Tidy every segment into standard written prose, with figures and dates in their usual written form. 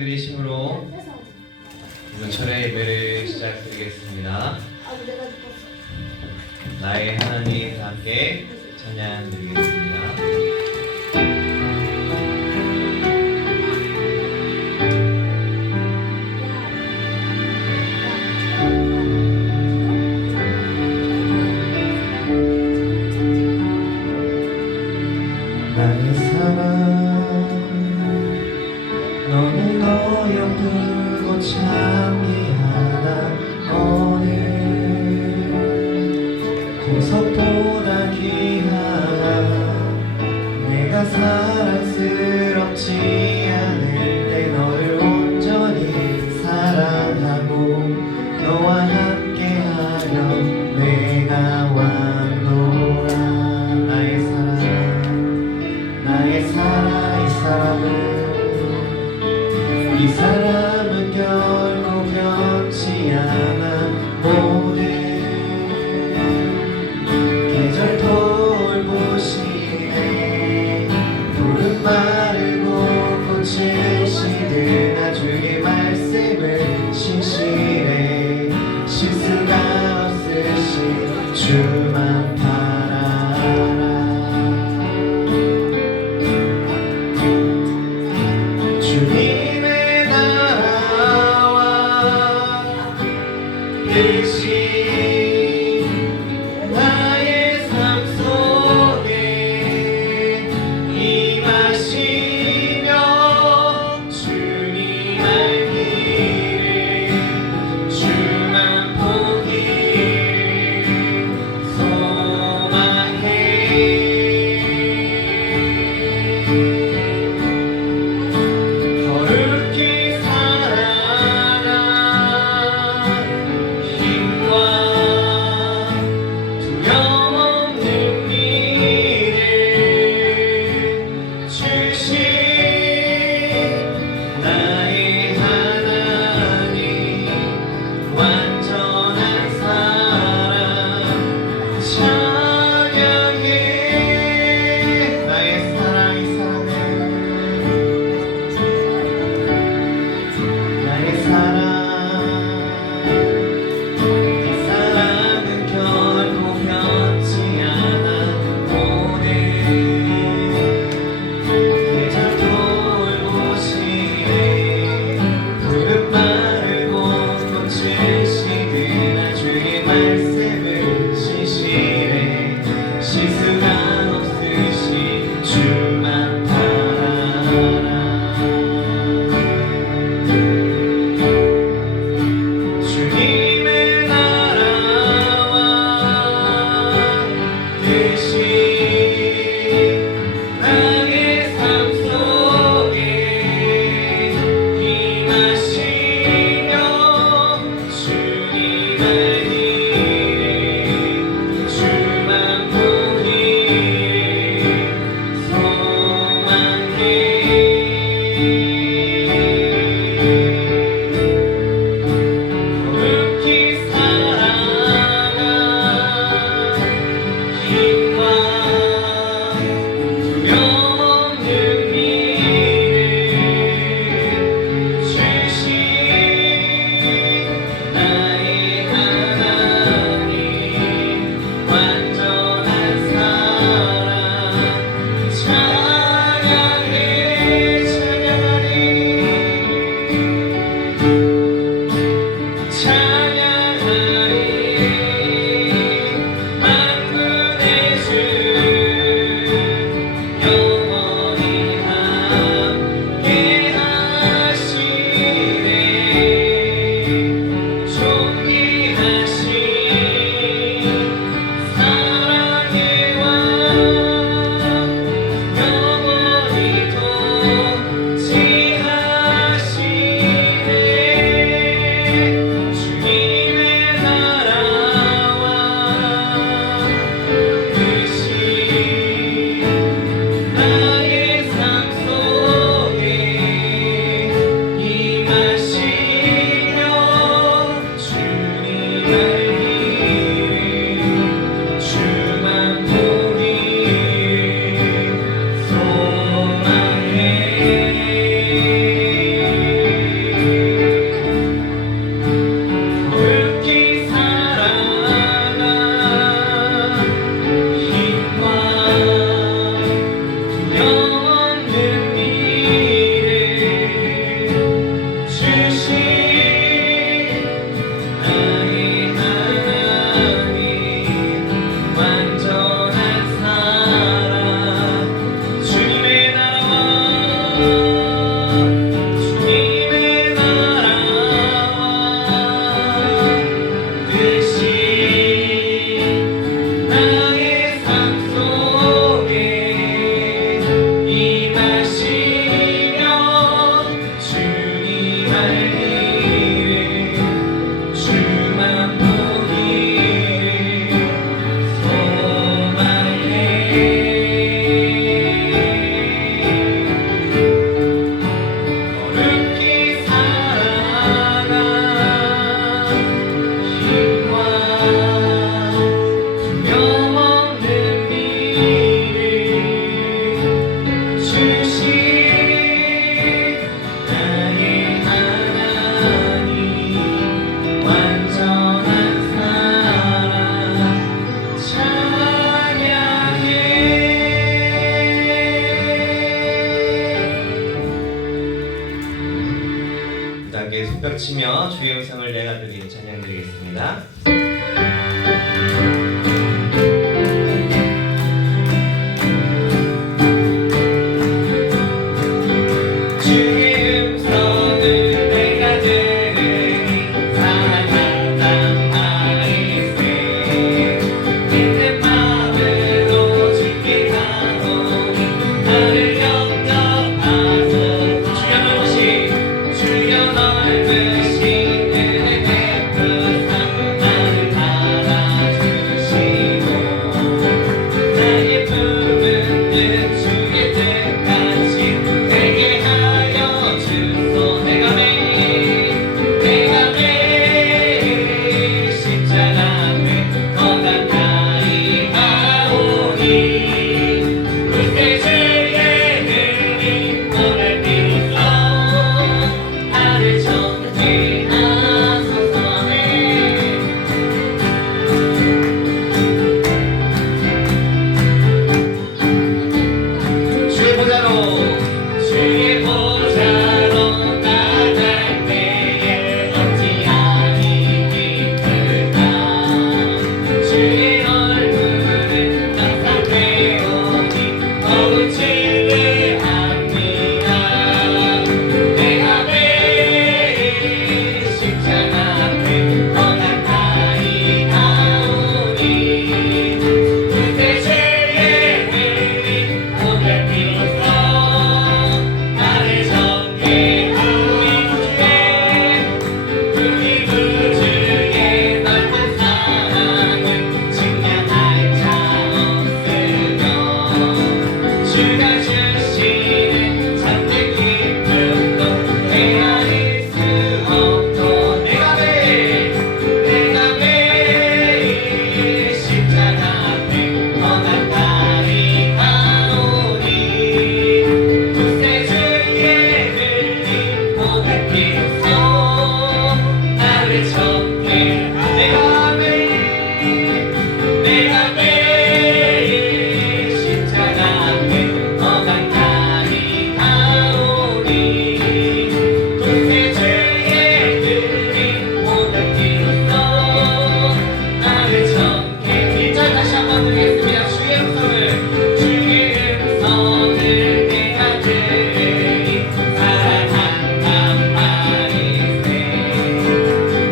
드리심으로 명철의 예배를 시작드리겠습니다. 나의 하나님 다 함께 찬양 드리겠습니다. 나의 사랑 너는 어여쁘고 참 귀하다. 오늘 보석보다 귀한 내가 사랑스럽지 않을 때 너를 온전히 사랑하고 너와 함께하려 내가 왔노라. 나의 사랑 이 사람은 결코 변치 않아. 모든 계절 돌보시네. 푸른 마르고 꽃을 시드나 주의 말씀을 신실해. 실수가 없으신 주만 바라라. 주님의 나라와 뜻이 나의 삶 속에 임하시며 주님 알기를 주만 보기를 소망해. 거룩히 살아가 힘 살기를 주만 보기를 소망해. 어렵게 살아가 힘과 두려움없는 미를 주신 나의 하나님, 완전한 사랑 찬양해. 함께 손뼉치며 주의 영상을 내가드리는 찬양 드리겠습니다. 주의 음성을 내가 들으니 사랑한다 말일세. 믿는 마음으로 주께 가오니 나를 영접하소. 주여 넓으신 은혜 베푸사 나를 알아주시고 나의 품은 듯 주의 뜻같이 되게 하여 주소. 내가 매일 십자가 앞에 더 가까이 가오니 그때 주의 은혜 오늘 비로소 나를 정죄하소서. 주의 보좌로 나갈 때에 어찌하니 기쁠까. 주의 얼굴을 항상 배우니 더욱 즐거합니다. 내가 매일 십자가 앞에 더 가까이 가오니 그때 주의 은혜 오늘 비로소 나를 정죄하오니 우리 구주의 넓은 사랑을 증명할 자 없으며 주가 주시는 참된 기쁨도 헤아릴 수 없고 내가 매일 십자가 앞에 더 가까이 가오니 두세 주의 흘림 오늘 비로소 나를 정죄. 내가 매일 십자가 앞에 더 가까이 가오니 두세 주의 흘림 오늘 비로소 나를 정죄. 1절 다시 한번 드리겠습니다. 주의 음성을 내가 들으니 사랑한단 말일세.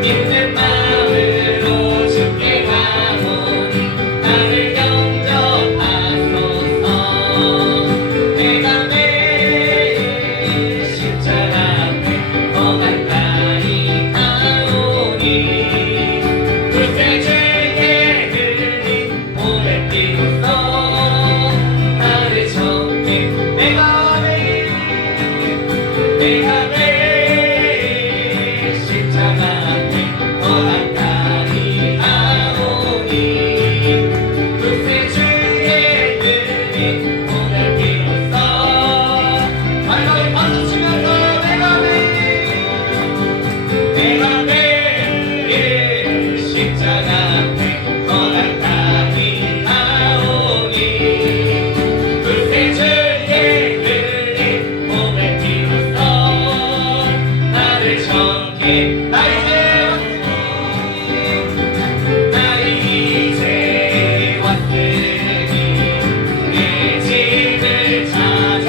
믿는 마음으로 주께 가오니 나를 영접하소서. 내가 매일 십자가 앞에 더 가까이 가오니 그때 주의 흘림 오늘 비로소 나를 정죄. 내가 매일 십자가 앞에 더 가까이 가오니 그때 주의 흘림 오늘 비로소 말로이 박수 치면서 내가 매일 십자가 앞에 더 가까이 가오니 그때 주의 흘림 오늘 비로소 나를 정죄. 나 이제 왔으니 내 집을 찾아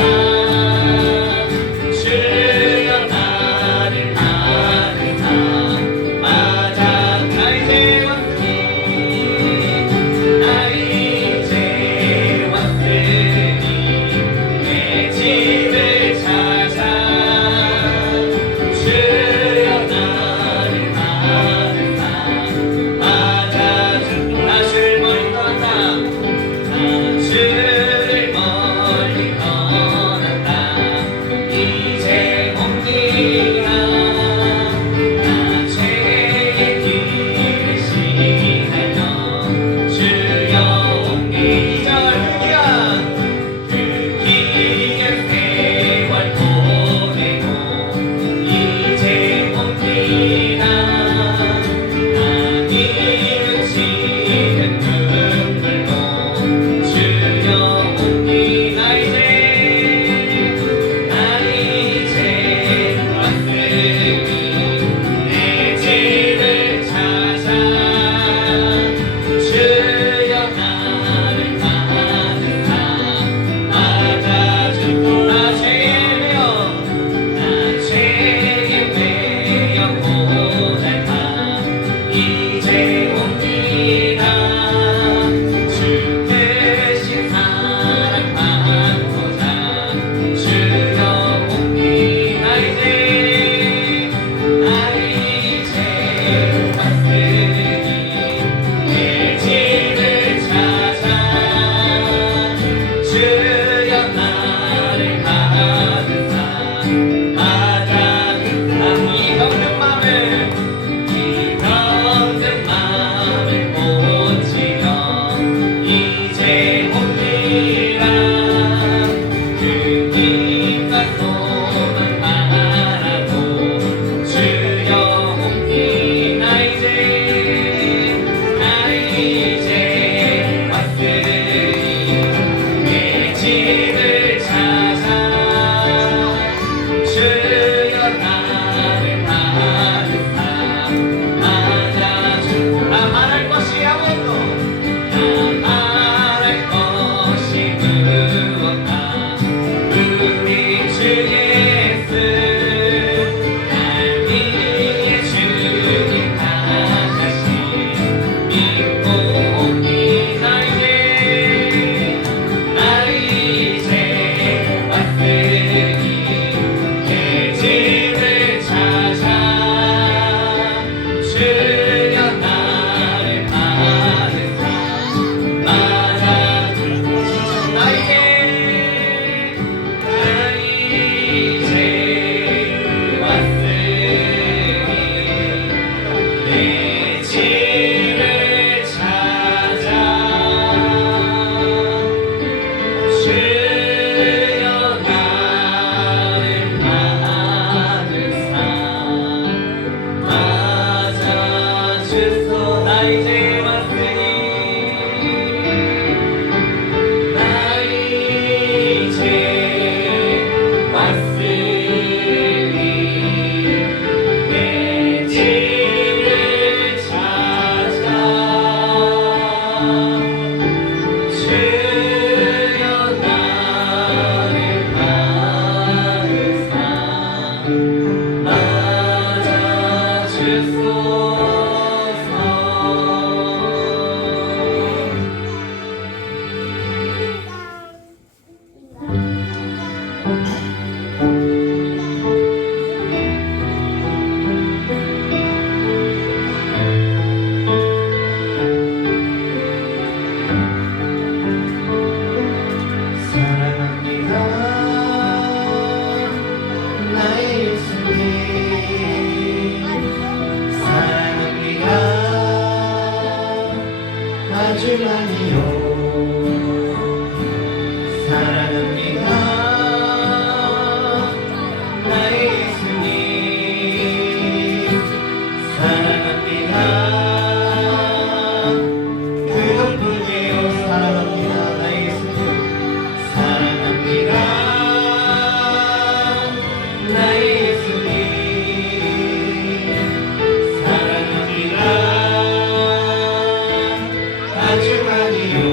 주여 나를 안으사 맞아. 나 이제 왔으니 내 집을 찾아 주여 아주 많이요. 사랑합니다 나의 예수님. 사랑합니다 그것뿐이에요. 사랑합니다 나의 예수님. 사랑합니다 나의 예수님. 사랑합니다 아주 많이요.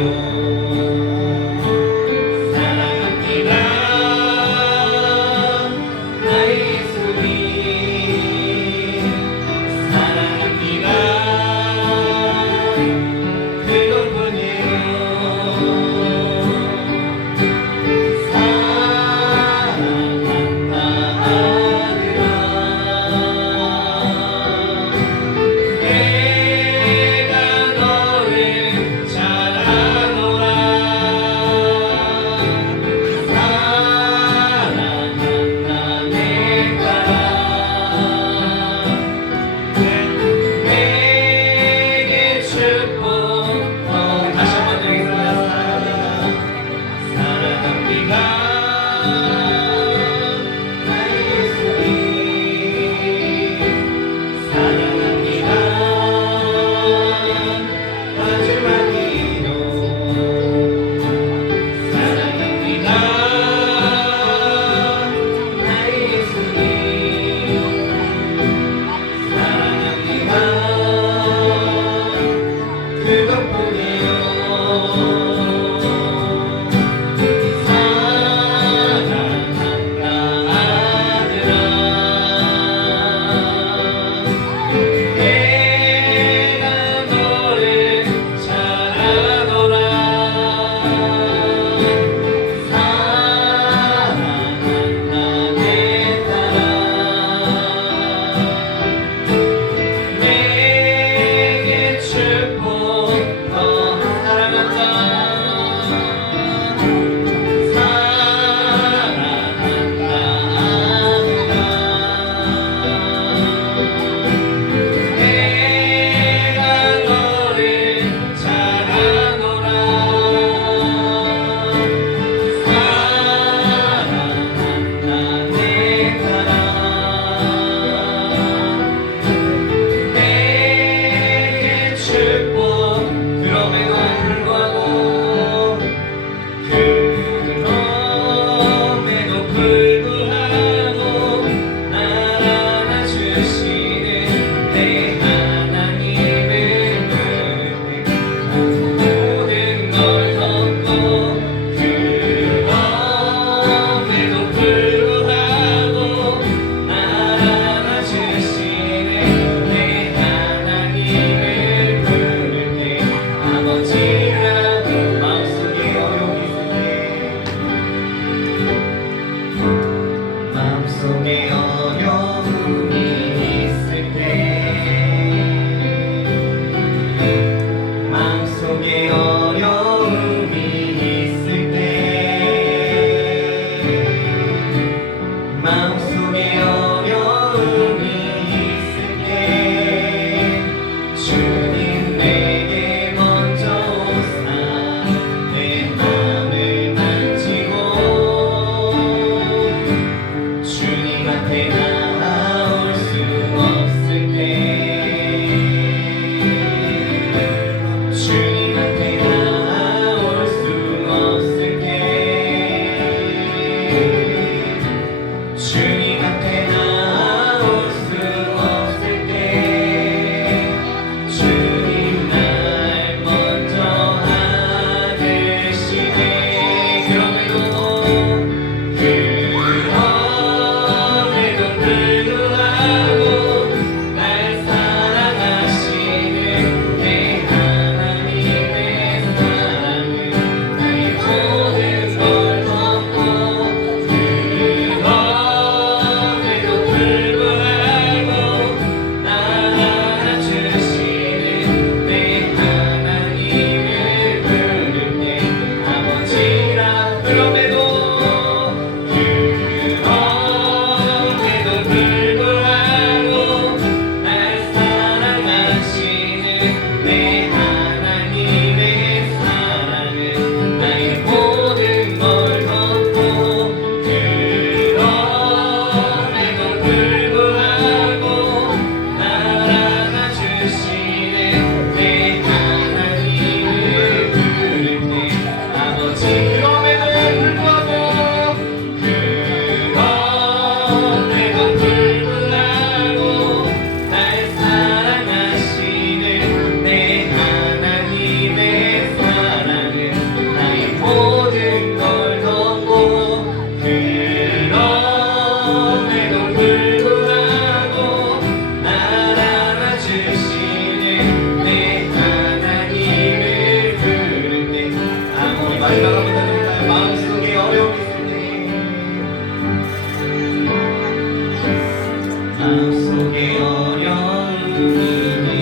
마음속에 어려움이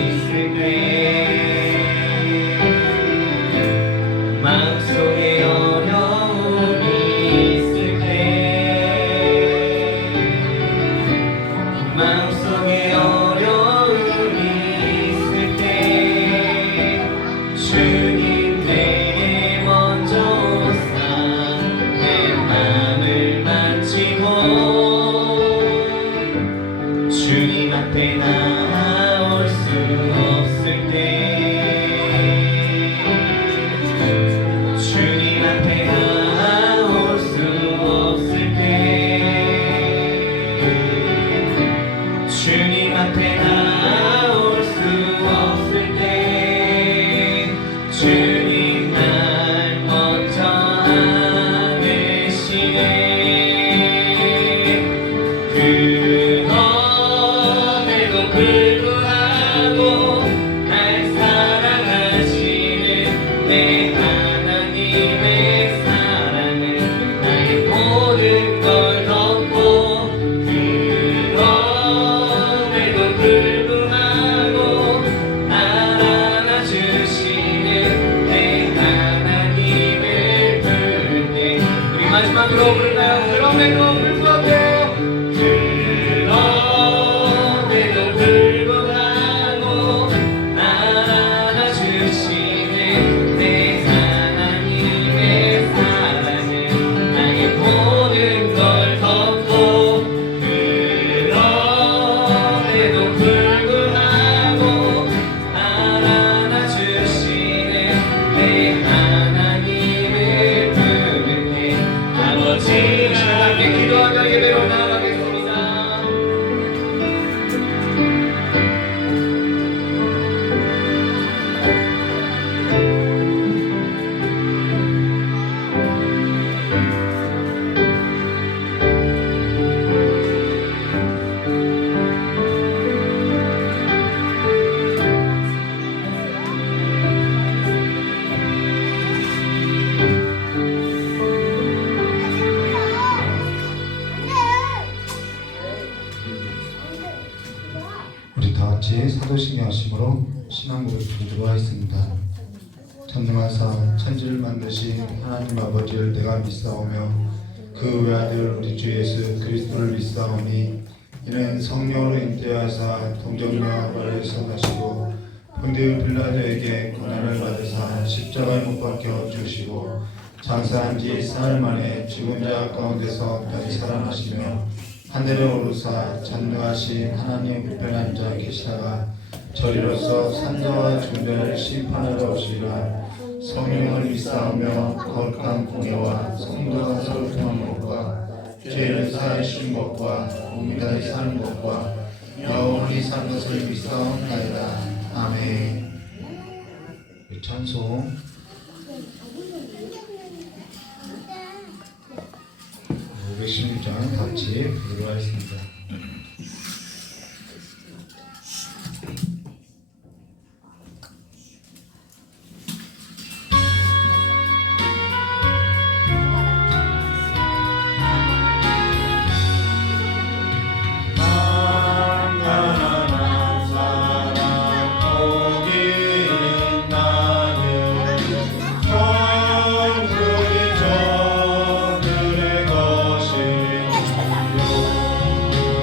있을 때 마음속에 어려움이 있을 때 마음속에 어려움이 있을 때 주님 내게 먼저 오사 내 맘을 만지고 주님 앞에 나올 수 없을 때 주님 앞에 나올 수 없을 때 주님 앞에 나올 수 없을 때 주님 날 먼저 안으시네 그럼에도 불구하고 날 사랑하시는 내 하나님의 사랑은 나의 모든 걸 덮고 그럼에도 불구하고 날 안아주시는 내 하나님을 부를 때 우리 마지막으로 불러요. 그럼에도 불구하고 그럼에도 불구하고 날 안아주시는 내 하나님의 사랑은 나의 모든 걸 덮고 그럼에도 불구하고 날 안아주시는 내 하나님을 부를 때 아버지 함께 기도하며 예배로 나아가겠습니다. 우리 다 같이 사도신경 하심으로 신앙고를 드리도록 하겠습니다. 전능하사 천지를 만드신 하나님 아버지를 내가 믿사오며 그 외아들 우리 주 예수 그리스도를 믿사오니 이는 성령으로 잉태하사 동정녀 마리아에서 나시고 본디오 빌라도에게 고난을 받으사 십자가에 못 박혀 죽으시고 장사한 지 사흘 만에 죽은 자 가운데서 다시 살아나시며 하늘에 오르사 전능하신 하나님의 불편한 자 계시다가 저리로서 산자와 중자를 심판하러 오시리라. 성령을 믿사오며 거룩한 공예와 성도가 서로 통하는 것과 죄를 사하신 것과 몸이다히 사는 것과 영원히 사는 것을 믿사옵나이다. 아멘. 찬송 516장 같이 부르도록 하겠습니다. 주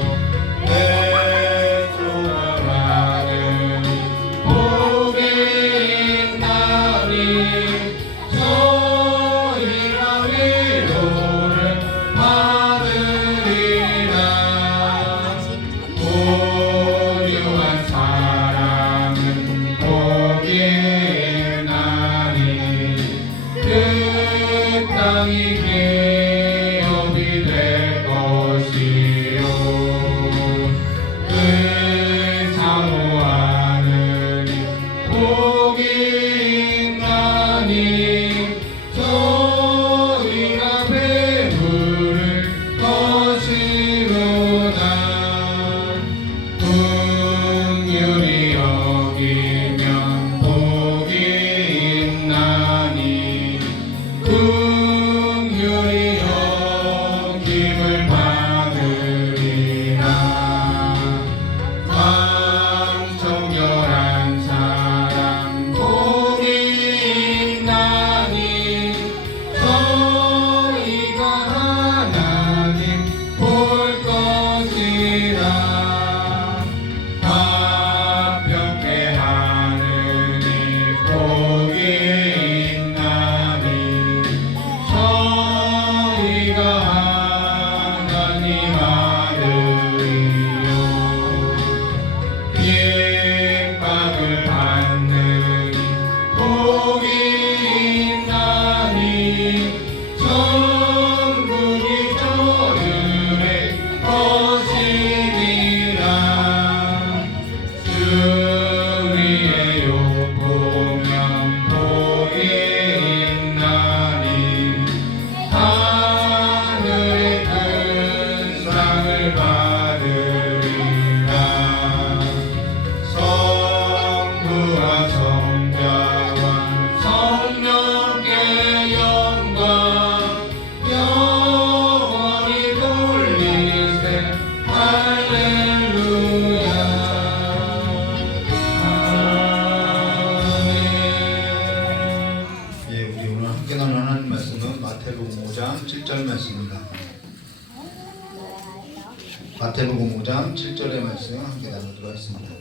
마태복음 5장 7절의 말씀 함께 나누도록 하겠습니다.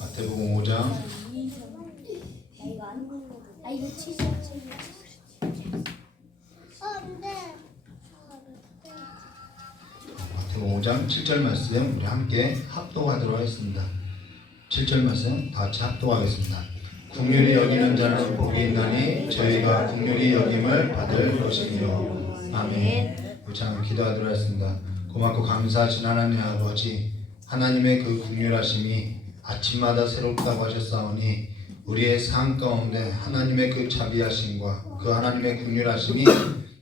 마태복음 5장 이거 치즈 마태복음 5장 7절 말씀 우리 함께 합독하도록 하겠습니다. 7절 말씀 다 같이 합독하겠습니다. 긍휼히 여기는 자는 복이 있나니 저희가 긍휼히 여김을 받을 것이며. 아멘. 우리 참 기도하도록 하겠습니다. 고맙고 감사하신 하나님 아버지, 하나님의 그 긍휼하심이 아침마다 새롭다고 하셨사오니 우리의 삶 가운데 하나님의 그 자비하심과 그 하나님의 긍휼하심이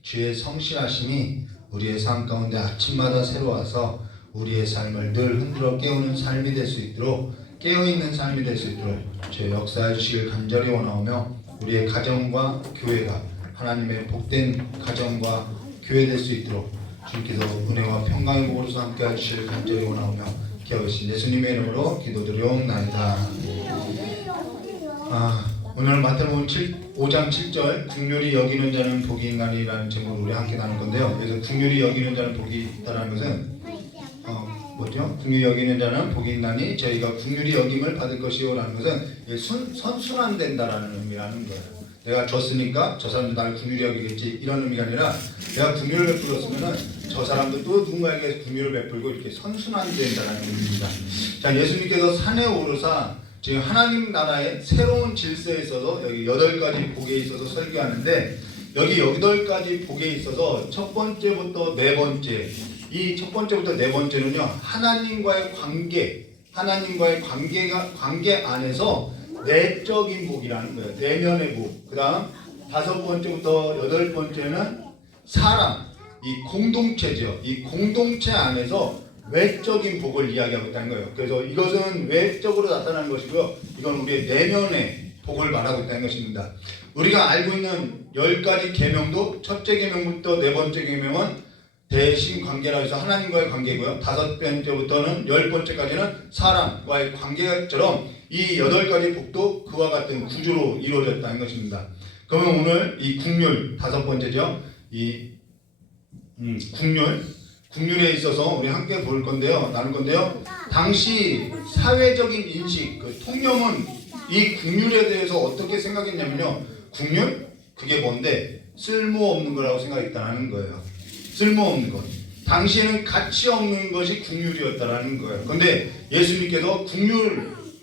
주의 성실하심이 우리의 삶 가운데 아침마다 새로워서 우리의 삶을 늘 흔들어 깨우는 삶이 될 수 있도록, 깨어있는 삶이 될 수 있도록 주의 역사해 주시길 간절히 원하오며, 우리의 가정과 교회가 하나님의 복된 가정과 교회 될 수 있도록 주님께서 은혜와 평강의 복으로서 함께 하시길 간절히 원하오며 기억하신 예수님의 이름으로 기도드리옵나이다. 오늘 마태복음 5장 7절 긍휼히 여기는 자는 복이 있나니라는 제목으로 우리 함께 나눌 건데요. 그래서 긍휼히 여기는 자는 복이 있다는 것은 뭐죠? 긍휼히 여기는 자는 복이 있나니 저희가 긍휼히 여김을 받을 것이요라는 것은 선순환된다라는 의미라는 거예요. 내가 줬으니까 저 사람도 나를 긍휼히 여기겠지 이런 의미가 아니라, 내가 긍휼을 베풀었으면은 저 사람도 또 누군가에게 긍휼을 베풀고 이렇게 선순환된다는 의미입니다. 자, 예수님께서 산에 오르사 지금 하나님 나라의 새로운 질서에 있어서 여기 8가지 복에 있어서 설교하는데, 여기 8가지 복에 있어서 첫 번째부터 네 번째, 이 첫 번째부터 네 번째는요, 하나님과의 관계 안에서 내적인 복이라는 거예요. 내면의 복. 그 다음 5번째부터 8번째는 사람, 이 공동체죠. 이 공동체 안에서 외적인 복을 이야기하고 있다는 거예요. 그래서 이것은 외적으로 나타나는 것이고요, 이건 우리의 내면의 복을 말하고 있다는 것입니다. 우리가 알고 있는 10가지 계명도 첫째 계명부터 네 번째 계명은 대신 관계라 해서 하나님과의 관계고요, 5번째부터는 10번째까지는 사람과의 관계처럼 이 8가지 복도 그와 같은 구조로 이루어졌다는 것입니다. 그러면 오늘 이 긍휼 5번째죠. 이 긍휼에 있어서 우리 함께 볼 건데요, 나눌 건데요. 당시 사회적인 인식, 그 통념은 이 긍휼에 대해서 어떻게 생각했냐면요, 긍휼? 그게 뭔데? 쓸모없는 거라고 생각했다는 거예요. 쓸모없는 것. 당시에는 가치 없는 것이 긍휼이었다라는 거예요. 그런데 예수님께서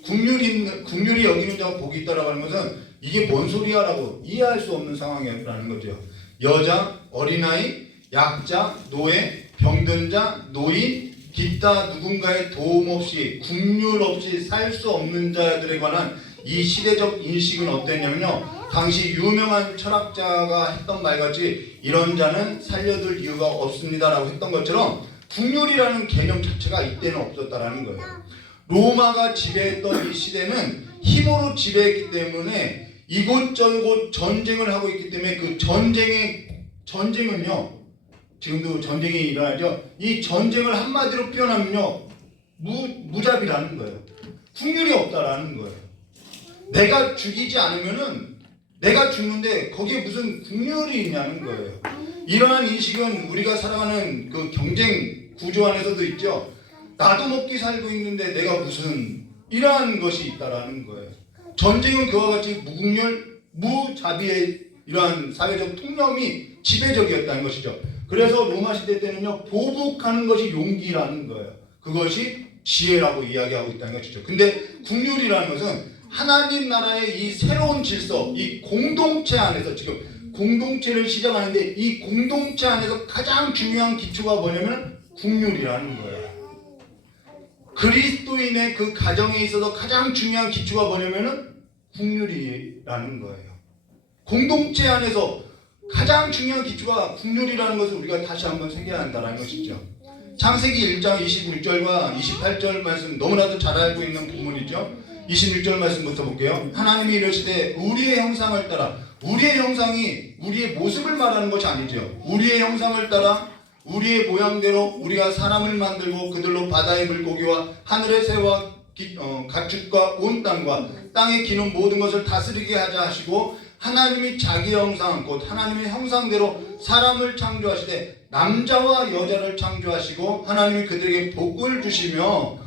긍휼이 여기는 자가 복이 있다라고 하는 것은 이게 뭔 소리야라고 이해할 수 없는 상황이었다는 거죠. 여자, 어린아이, 약자, 노예, 병든 자, 노인, 기타 누군가의 도움 없이, 긍휼 없이 살 수 없는 자들에 관한 이 시대적 인식은 어땠냐면요, 당시 유명한 철학자가 했던 말같이 이런 자는 살려둘 이유가 없습니다라고 했던 것처럼 긍휼이라는 개념 자체가 이때는 없었다라는 거예요. 로마가 지배했던 이 시대는 힘으로 지배했기 때문에 이곳저곳 전쟁을 하고 있기 때문에 그 전쟁은요, 지금도 전쟁이 일어나죠. 이 전쟁을 한마디로 표현하면요, 무자비라는 거예요. 긍휼이 없다라는 거예요. 내가 죽이지 않으면은 내가 죽는데 거기에 무슨 긍휼이 있냐는 거예요. 이러한 인식은 우리가 살아가는 그 경쟁 구조 안에서도 있죠. 나도 먹기 살고 있는데 내가 무슨, 이러한 것이 있다라는 거예요. 전쟁은 그와 같이 무긍휼, 무자비의 이러한 사회적 통념이 지배적이었다는 것이죠. 그래서 로마 시대 때는요, 보복하는 것이 용기라는 거예요. 그것이 지혜라고 이야기하고 있다는 것이죠. 근데 긍휼이라는 것은 하나님 나라의 이 새로운 질서, 이 공동체 안에서, 지금 공동체를 시작하는데 이 공동체 안에서 가장 중요한 기초가 뭐냐면 긍휼이라는 거예요. 그리스도인의 그 가정에 있어서 가장 중요한 기초가 뭐냐면은 긍휼이라는 거예요. 공동체 안에서 가장 중요한 기초가 긍휼이라는 것을 우리가 다시 한번 새겨야 한다는 것이죠. 창세기 1장 21절과 28절 말씀 너무나도 잘 알고 있는 부분이죠. 21절 말씀부터 볼게요. 하나님이 이르시되 우리의 형상을 따라, 우리의 형상이 우리의 모습을 말하는 것이 아니죠. 우리의 형상을 따라 우리의 모양대로 우리가 사람을 만들고 그들로 바다의 물고기와 하늘의 새와 가축과 온 땅과 땅에 기는 모든 것을 다스리게 하자 하시고, 하나님이 자기 형상 곧 하나님의 형상대로 사람을 창조하시되 남자와 여자를 창조하시고 하나님이 그들에게 복을 주시며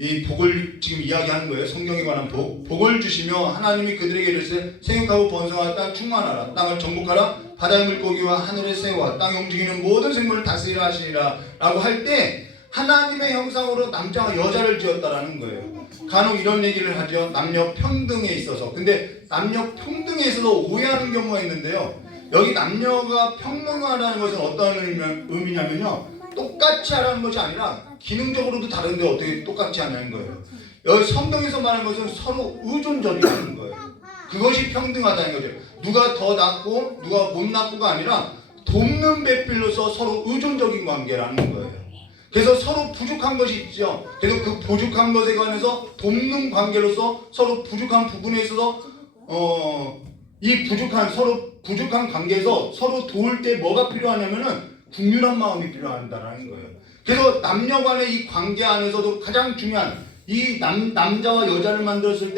이 복을 지금 이야기하는 거예요. 성경에 관한 복을 주시며 하나님이 그들에게 이르시되 생육하고 번성하라 땅 충만하라 땅을 정복하라 바다의 물고기와 하늘의 새와 땅에 움직이는 모든 생물을 다스리라 하시니라 라고 할 때 하나님의 형상으로 남자와 여자를 지었다라는 거예요. 간혹 이런 얘기를 하죠. 남녀 평등에 있어서. 근데 남녀 평등에 있어서 오해하는 경우가 있는데요. 여기 남녀가 평등하다는 것은 어떤 의미냐면요. 똑같이 하라는 것이 아니라 기능적으로도 다른데 어떻게 똑같이 하냐는 거예요. 여기 성경에서 말하는 것은 서로 의존적이라는 거예요. 그것이 평등하다는 거죠. 누가 더 낫고 누가 못 낫고가 아니라 돕는 배필로서 서로 의존적인 관계라는 거예요. 그래서 서로 부족한 것이 있죠. 그래서 그 부족한 것에 관해서 돕는 관계로서 서로 부족한 부분에 있어서 이 서로 부족한 관계에서 서로 도울 때 뭐가 필요하냐면은 국률한 마음이 필요하다는 거예요. 그래서 남녀 간의 이 관계 안에서도 가장 중요한 이 남자와 여자를 만들었을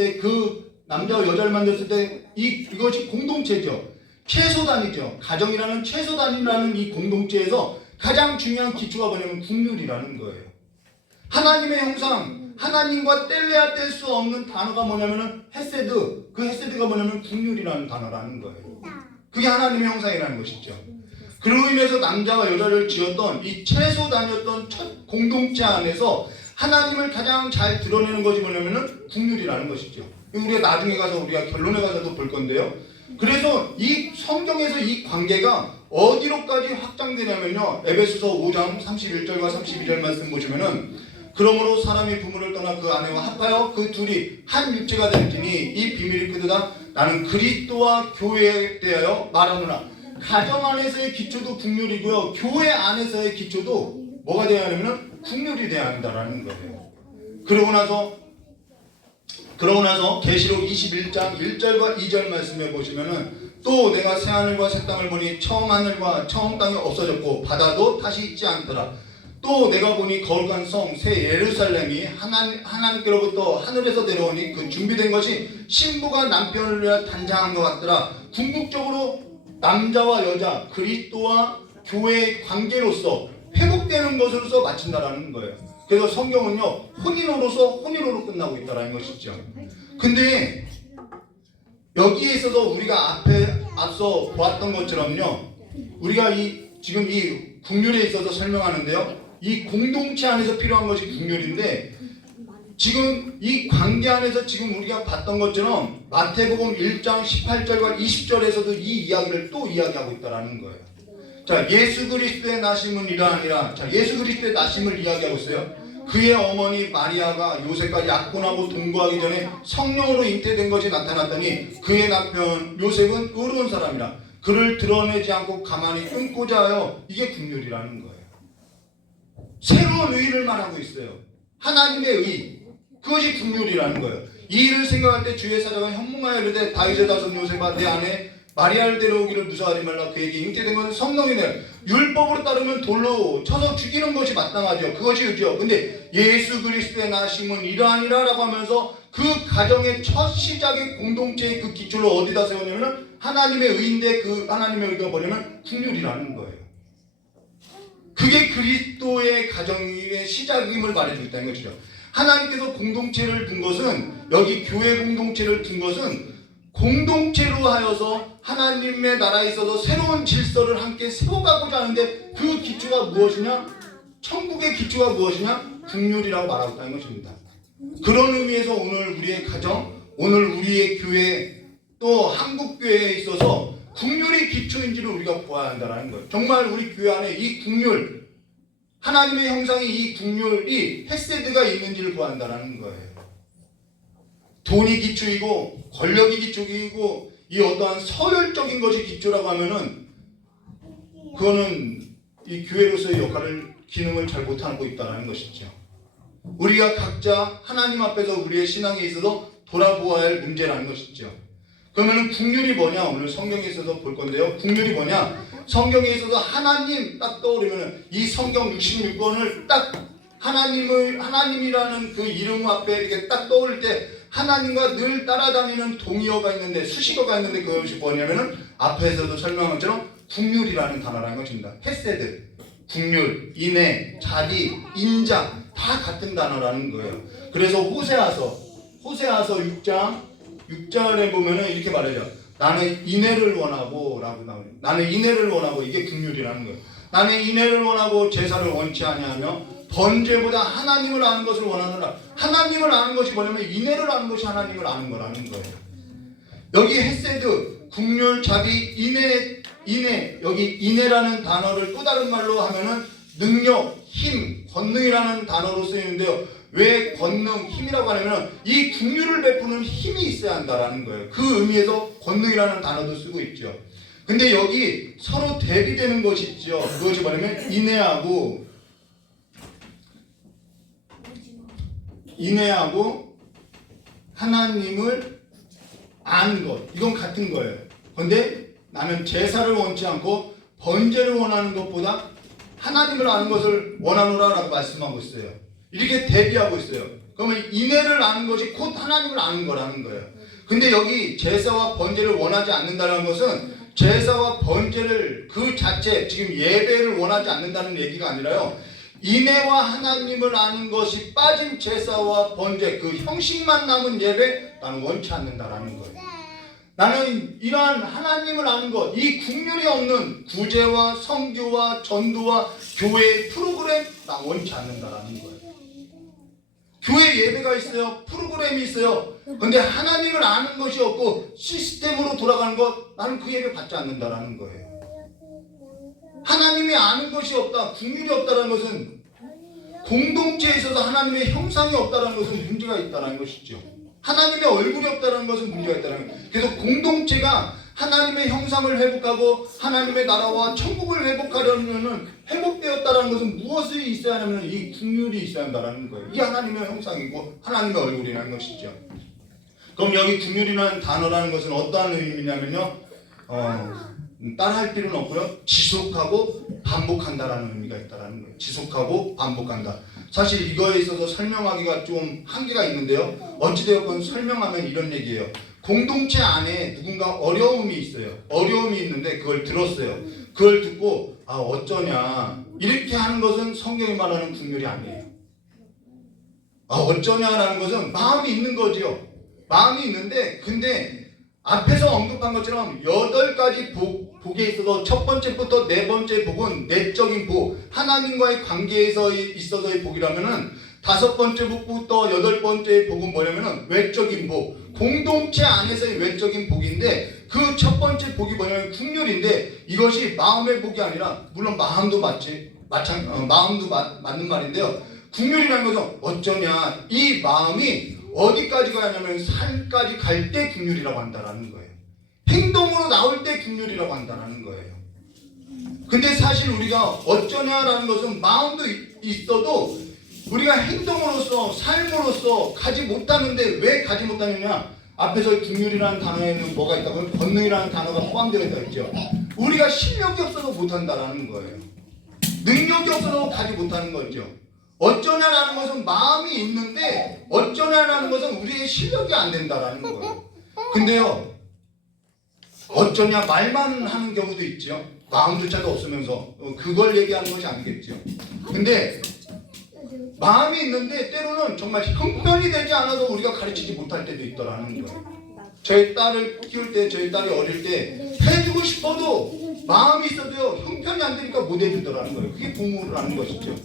때 이것이 공동체죠. 최소단이죠. 가정이라는 최소단이라는 이 공동체에서 가장 중요한 기초가 뭐냐면 국률이라는 거예요. 하나님의 형상, 하나님과 뗄래야 뗄 수 없는 단어가 뭐냐면은 헤세드. 그 헤세드가 뭐냐면 국률이라는 단어라는 거예요. 그게 하나님의 형상이라는 것이죠. 그로 인해서 남자와 여자를 지었던 이 최소단이었던 첫 공동체 안에서 하나님을 가장 잘 드러내는 것이 뭐냐면은 국률이라는 것이죠. 우리가 나중에 가서 우리가 결론에 가서도 볼 건데요. 그래서 이 성경에서 이 관계가 어디로까지 확장되냐면요. 에베소서 5장 31절과 32절 말씀 보시면은 그러므로 사람이 부모를 떠나 그 아내와 합하여 그 둘이 한 육체가 될지니 이 비밀이 크도다. 나는 그리스도와 교회에 대하여 말하노라. 가정 안에서의 기초도 국률이고요. 교회 안에서의 기초도 뭐가 되어야 하냐면 국률이 되어야 한다라는 거예요. 그러고 나서 계시록 21장 1절과 2절 말씀에 보시면은 또 내가 새 하늘과 새 땅을 보니 처음 하늘과 처음 땅이 없어졌고 바다도 다시 있지 않더라. 또 내가 보니 거룩한 성 새 예루살렘이 하나님께로부터 하늘에서 내려오니 그 준비된 것이 신부가 남편을 위하여 단장한 것 같더라. 궁극적으로 남자와 여자 그리스도와 교회의 관계로서 회복되는 것으로서 마친다라는 거예요. 그래서 성경은요 혼인으로 끝나고 있다라는 것이죠. 근데 여기에 있어서 우리가 앞서 보았던 것처럼요, 우리가 지금 이 국률에 있어서 설명하는데요, 이 공동체 안에서 필요한 것이 국률인데, 지금 이 관계 안에서 지금 우리가 봤던 것처럼 마태복음 1장 18절과 20절에서도 이 이야기를 또 이야기하고 있다라는 거예요. 자, 예수 그리스도의 나심은 이러하니라. 자, 예수 그리스도의 나심을 이야기하고 있어요. 그의 어머니 마리아가 요셉과 약혼하고 동거하기 전에 성령으로 잉태된 것이 나타났더니 그의 남편 요셉은 의로운 사람이라 그를 드러내지 않고 가만히 끊고자 하여 이게 국률이라는 거예요. 새로운 의를 말하고 있어요. 하나님의 의. 그것이 국률이라는 거예요. 이 일을 생각할 때 주의 사자가 현몽하여 이르되 다윗의 자손 요셉아 내 아내 마리아를 데려오기를 무서워하지 말라. 그에게 잉태된 것은 성령이네. 율법으로 따르면 돌로 쳐서 죽이는 것이 마땅하죠. 그것이 의죠. 근데 예수 그리스도의 나심은 이러하니라 라고 하면서 그 가정의 첫 시작의 공동체의 그 기초를 어디다 세우냐면 하나님의 의인데 그 하나님의 의가 뭐냐면 국률이라는 거예요. 그게 그리스도의 가정의 시작임을 말해주고 있다는 것이죠. 하나님께서 공동체를 둔 것은, 여기 교회 공동체를 둔 것은 공동체로 하여서 하나님의 나라에 있어서 새로운 질서를 함께 세워가고자 하는데, 그 기초가 무엇이냐? 천국의 기초가 무엇이냐? 국률이라고 말하고 있다는 것입니다. 그런 의미에서 오늘 우리의 가정, 오늘 우리의 교회, 또 한국교회에 있어서 국률이 기초인지를 우리가 보아야 한다는 거예요. 정말 우리 교회 안에 이 국률, 하나님의 형상이 이 국률이 헤세드가 있는지를 보아야 한다는 거예요. 돈이 기초이고 권력이 기초이고 이 어떠한 서열적인 것이 기초라고 하면은 그거는 이 교회로서의 기능을 잘 못하고 있다는 것이죠. 우리가 각자 하나님 앞에서 우리의 신앙에 있어서 돌아보아야 할 문제라는 것이죠. 그러면은 국률이 뭐냐? 오늘 성경에 있어서 볼 건데요. 국률이 뭐냐? 성경에 있어서 하나님 딱 떠오르면은 이 성경 66권을 딱 하나님이라는 그 이름 앞에 이렇게 딱 떠오를 때 하나님과 늘 따라다니는 동의어가 있는데, 수식어가 있는데, 그것이 뭐냐면은 앞에서도 설명한 것처럼 국률이라는 단어라는 것입니다. 헤세드, 국률, 인애, 자비, 인장 다 같은 단어라는 거예요. 그래서 호세아서 6장에 보면은 이렇게 말하죠. 나는 인애를 원하고 라고 나와요. 나는 인애를 원하고, 이게 국률이라는 거예요. 나는 인애를 원하고 제사를 원치 아니하며 번제보다 하나님을 아는 것을 원하노라. 하나님을 아는 것이 뭐냐면 인애를 아는 것이 하나님을 아는 거라는 거예요. 여기 헤세드, 국률, 자비, 인애, 여기 인애라는 단어를 또 다른 말로 하면은 능력, 힘, 권능이라는 단어로 쓰이는데요. 왜 권능, 힘이라고 하냐면 이 국률을 베푸는 힘이 있어야 한다라는 거예요. 그 의미에서 권능이라는 단어도 쓰고 있죠. 근데 여기 서로 대비되는 것이 있죠. 그것이 뭐냐면 인애하고 하나님을 아는 것, 이건 같은 거예요. 그런데 나는 제사를 원치 않고 번제를 원하는 것보다 하나님을 아는 것을 원하노라 라고 말씀하고 있어요. 이렇게 대비하고 있어요. 그러면 인애를 아는 것이 곧 하나님을 아는 거라는 거예요. 근데 여기 제사와 번제를 원하지 않는다는 것은 제사와 번제를 그 자체, 지금 예배를 원하지 않는다는 얘기가 아니라요, 인애와 하나님을 아는 것이 빠진 제사와 번제, 그 형식만 남은 예배, 나는 원치 않는다라는 거예요. 나는 이러한 하나님을 아는 것, 이 국률이 없는 구제와 성교와 전도와 교회의 프로그램, 나 원치 않는다라는 거예요. 교회 예배가 있어요. 프로그램이 있어요. 근데 하나님을 아는 것이 없고 시스템으로 돌아가는 것, 나는 그 예배 받지 않는다라는 거예요. 하나님이 아는 것이 없다, 국률이 없다는 것은, 공동체에 있어서 하나님의 형상이 없다는 것은 문제가 있다는 것이죠. 하나님의 얼굴이 없다는 것은 문제가 있다는 거예요. 그래서 공동체가 하나님의 형상을 회복하고 하나님의 나라와 천국을 회복하려면 회복되었다는 것은 무엇이 있어야 하냐면 이 국률이 있어야 한다는 거예요. 이 하나님의 형상이고 하나님의 얼굴이라는 것이죠. 그럼 여기 국률이라는 단어라는 것은 어떠한 의미냐면요, 따라할 필요는 없고요, 지속하고 반복한다라는 의미가 있다라는 거예요. 지속하고 반복한다. 사실 이거에 있어서 설명하기가 좀 한계가 있는데요, 어찌되었건 설명하면 이런 얘기예요. 공동체 안에 누군가 어려움이 있어요. 어려움이 있는데 그걸 들었어요. 그걸 듣고 어쩌냐, 이렇게 하는 것은 성경이 말하는 국률이 아니에요. 어쩌냐라는 것은 마음이 있는 거죠. 마음이 있는데, 근데 앞에서 언급한 것처럼 8가지 복에 있어서 첫 번째부터 네 번째 복은 내적인 복, 하나님과의 관계에서 있어서의 복이라면은 5번째 복부터 8번째 복은 뭐냐면은 외적인 복, 공동체 안에서의 외적인 복인데, 그 첫 번째 복이 뭐냐면 국률인데, 이것이 마음의 복이 아니라, 물론 마음도 마음도 맞는 말인데요, 국률이라는 것은 어쩌냐, 이 마음이 어디까지 가냐면 산까지 갈 때 국률이라고 한다라는 거예요. 행동으로 나올 때 국률이라고 한다라는 거예요. 근데 사실 우리가 어쩌냐라는 것은 마음도 있어도 우리가 행동으로서 삶으로서 가지 못하는데, 왜 가지 못하느냐, 앞에서 국률이라는 단어에는 뭐가 있다고 하면 권능이라는 단어가 포함되어 있죠. 우리가 실력이 없어서 못한다라는 거예요. 능력이 없어서 가지 못하는 거죠. 어쩌냐라는 것은 마음이 있는데, 어쩌냐라는 것은 우리의 실력이 안 된다라는 거예요. 근데요, 어쩌냐 말만 하는 경우도 있죠. 마음조차도 없으면서 그걸 얘기하는 것이 아니겠죠. 근데 마음이 있는데 때로는 정말 형편이 되지 않아도 우리가 가르치지 못할 때도 있더라는 거예요. 저희 딸을 키울 때, 저희 딸이 어릴 때 해주고 싶어도 마음이 있어도요, 형편이 안 되니까 못 해주더라는 거예요. 그게 부모라는 것이죠.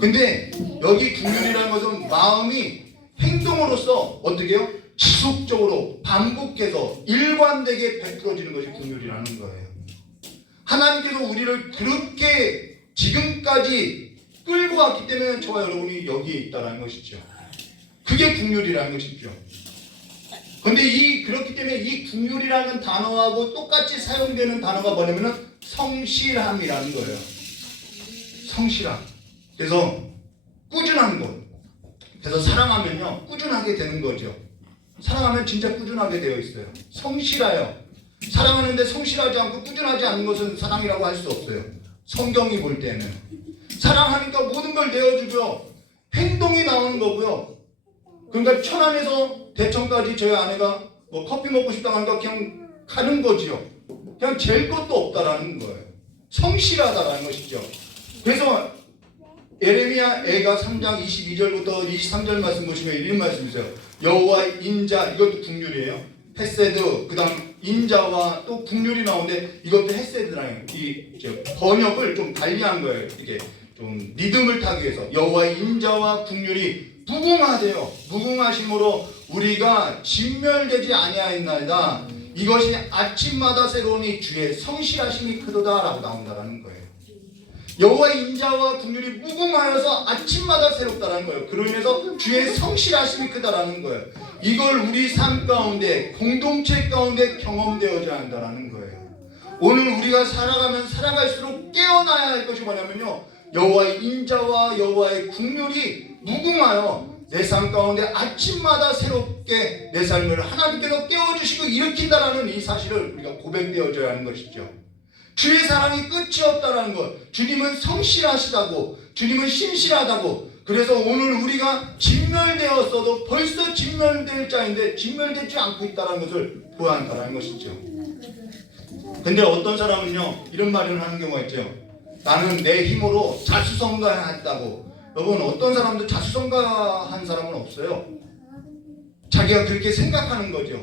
근데 여기 국률이라는 것은 마음이 행동으로서 어떻게 해요? 지속적으로 반복해서 일관되게 베풀어지는 것이 국률이라는 거예요. 하나님께서 우리를 그렇게 지금까지 끌고 왔기 때문에 저와 여러분이 여기에 있다는 것이죠. 그게 국률이라는 것이죠. 그런데 그렇기 때문에 이 국률이라는 단어하고 똑같이 사용되는 단어가 뭐냐면은 성실함이라는 거예요. 성실함. 그래서 꾸준한 것. 그래서 사랑하면요, 꾸준하게 되는 거죠. 사랑하면 진짜 꾸준하게 되어 있어요. 성실하여. 사랑하는데 성실하지 않고 꾸준하지 않는 것은 사랑이라고 할 수 없어요. 성경이 볼 때는. 사랑하니까 모든 걸 내어주고요, 행동이 나오는 거고요, 그러니까 천안에서 대천까지 저희 아내가 뭐 커피 먹고 싶다 하니까 그냥 가는 거지요. 그냥 잴 것도 없다라는 거예요. 성실하다라는 것이죠. 그래서 예레미야 애가 3장 22절부터 23절 말씀 보시면 이런 말씀이세요. 여호와의 인자, 이것도 국률이에요. 헤세드, 그 다음 인자와 또 국률이 나오는데 이것도 헤세드라는 이 번역을 좀 달리한 거예요. 이렇게 좀 리듬을 타기 위해서 여호와의 인자와 국률이 무궁하대요. 무궁하심으로 우리가 진멸되지 아니하였나이다. 이것이 아침마다 새로우니 주의 성실하심이 크도다라고 나온다라는 거예요. 여호와의 인자와 긍휼이 무궁하여서 아침마다 새롭다라는 거예요. 그로 인해서 주의 성실하심이 크다라는 거예요. 이걸 우리 삶 가운데 공동체 가운데 경험되어져야 한다라는 거예요. 오늘 우리가 살아가면 살아갈수록 깨어나야 할 것이 뭐냐면요, 여호와의 인자와 여호와의 긍휼이 무궁하여 내 삶 가운데 아침마다 새롭게 내 삶을 하나님께서 깨워주시고 일으킨다라는 이 사실을 우리가 고백되어져야 하는 것이죠. 주의 사랑이 끝이 없다라는 것, 주님은 성실하시다고, 주님은 신실하다고. 그래서 오늘 우리가 진멸되었어도 벌써 진멸될 자인데 진멸되지 않고 있다는 것을 보아야 한다는 것이죠. 근데 어떤 사람은요, 이런 말을 하는 경우가 있죠. 나는 내 힘으로 자수성가했다고. 여러분, 어떤 사람도 자수성가한 사람은 없어요. 자기가 그렇게 생각하는 거죠.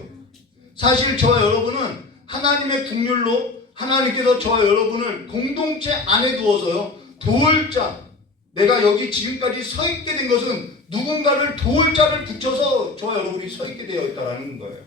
사실 저와 여러분은 하나님의 긍휼로 하나님께서 저와 여러분을 공동체 안에 두어서요, 도울 자, 내가 여기 지금까지 서 있게 된 것은 누군가를 도울 자를 붙여서 저와 여러분이 서 있게 되어 있다는 거예요.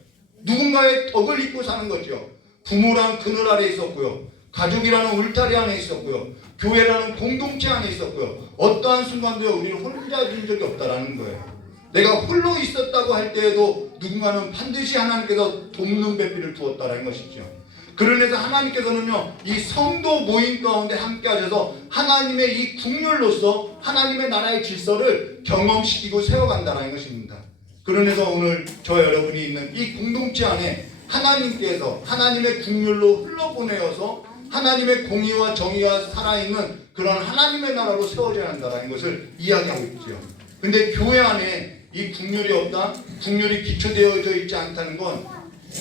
누군가의 덕을 입고 사는 거죠. 부모란 그늘 아래 있었고요, 가족이라는 울타리 안에 있었고요, 교회라는 공동체 안에 있었고요. 어떠한 순간도요, 우리는 혼자 진 적이 없다라는 거예요. 내가 홀로 있었다고 할 때에도 누군가는 반드시 하나님께서 돕는 배필을 두었다라는 것이죠. 그러면서 하나님께서는요, 이 성도 모임 가운데 함께 하셔서 하나님의 이 국률로서 하나님의 나라의 질서를 경험시키고 세워간다는 것입니다. 그러면서 오늘 저와 여러분이 있는 이 공동체 안에 하나님께서 하나님의 국률로 흘러보내어서 하나님의 공의와 정의가 살아있는 그런 하나님의 나라로 세워져야 한다는 것을 이야기하고 있죠. 근데 교회 안에 이 국률이 없다, 국률이 기초되어져 있지 않다는 건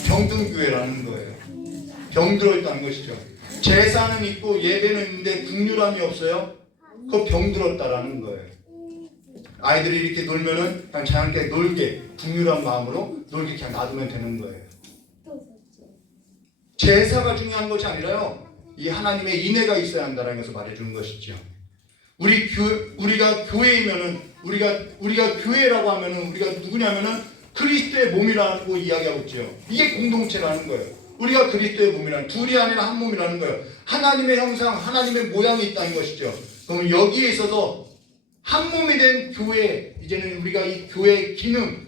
병든교회라는 거예요. 병들어 있다는 것이죠. 제사는 있고 예배는 있는데 국률함이 없어요? 그거 병들었다라는 거예요. 아이들이 이렇게 놀면은 그냥 자연스럽게 놀게, 국률한 마음으로 놀게 그냥 놔두면 되는 거예요. 제사가 중요한 것이 아니라요, 이 하나님의 인애가 있어야 한다는 것을 말해주는 것이죠. 우리가 교회이면은 우리가 교회라고 하면은 우리가 누구냐면은 그리스도의 몸이라고 이야기하고 있죠. 이게 공동체라는 거예요. 우리가 그리스도의 몸이라는, 둘이 아니라 한 몸이라는 거예요. 하나님의 형상, 하나님의 모양이 있다는 것이죠. 그럼 여기에 있어서 한 몸이 된 교회, 이제는 우리가 이 교회의 기능,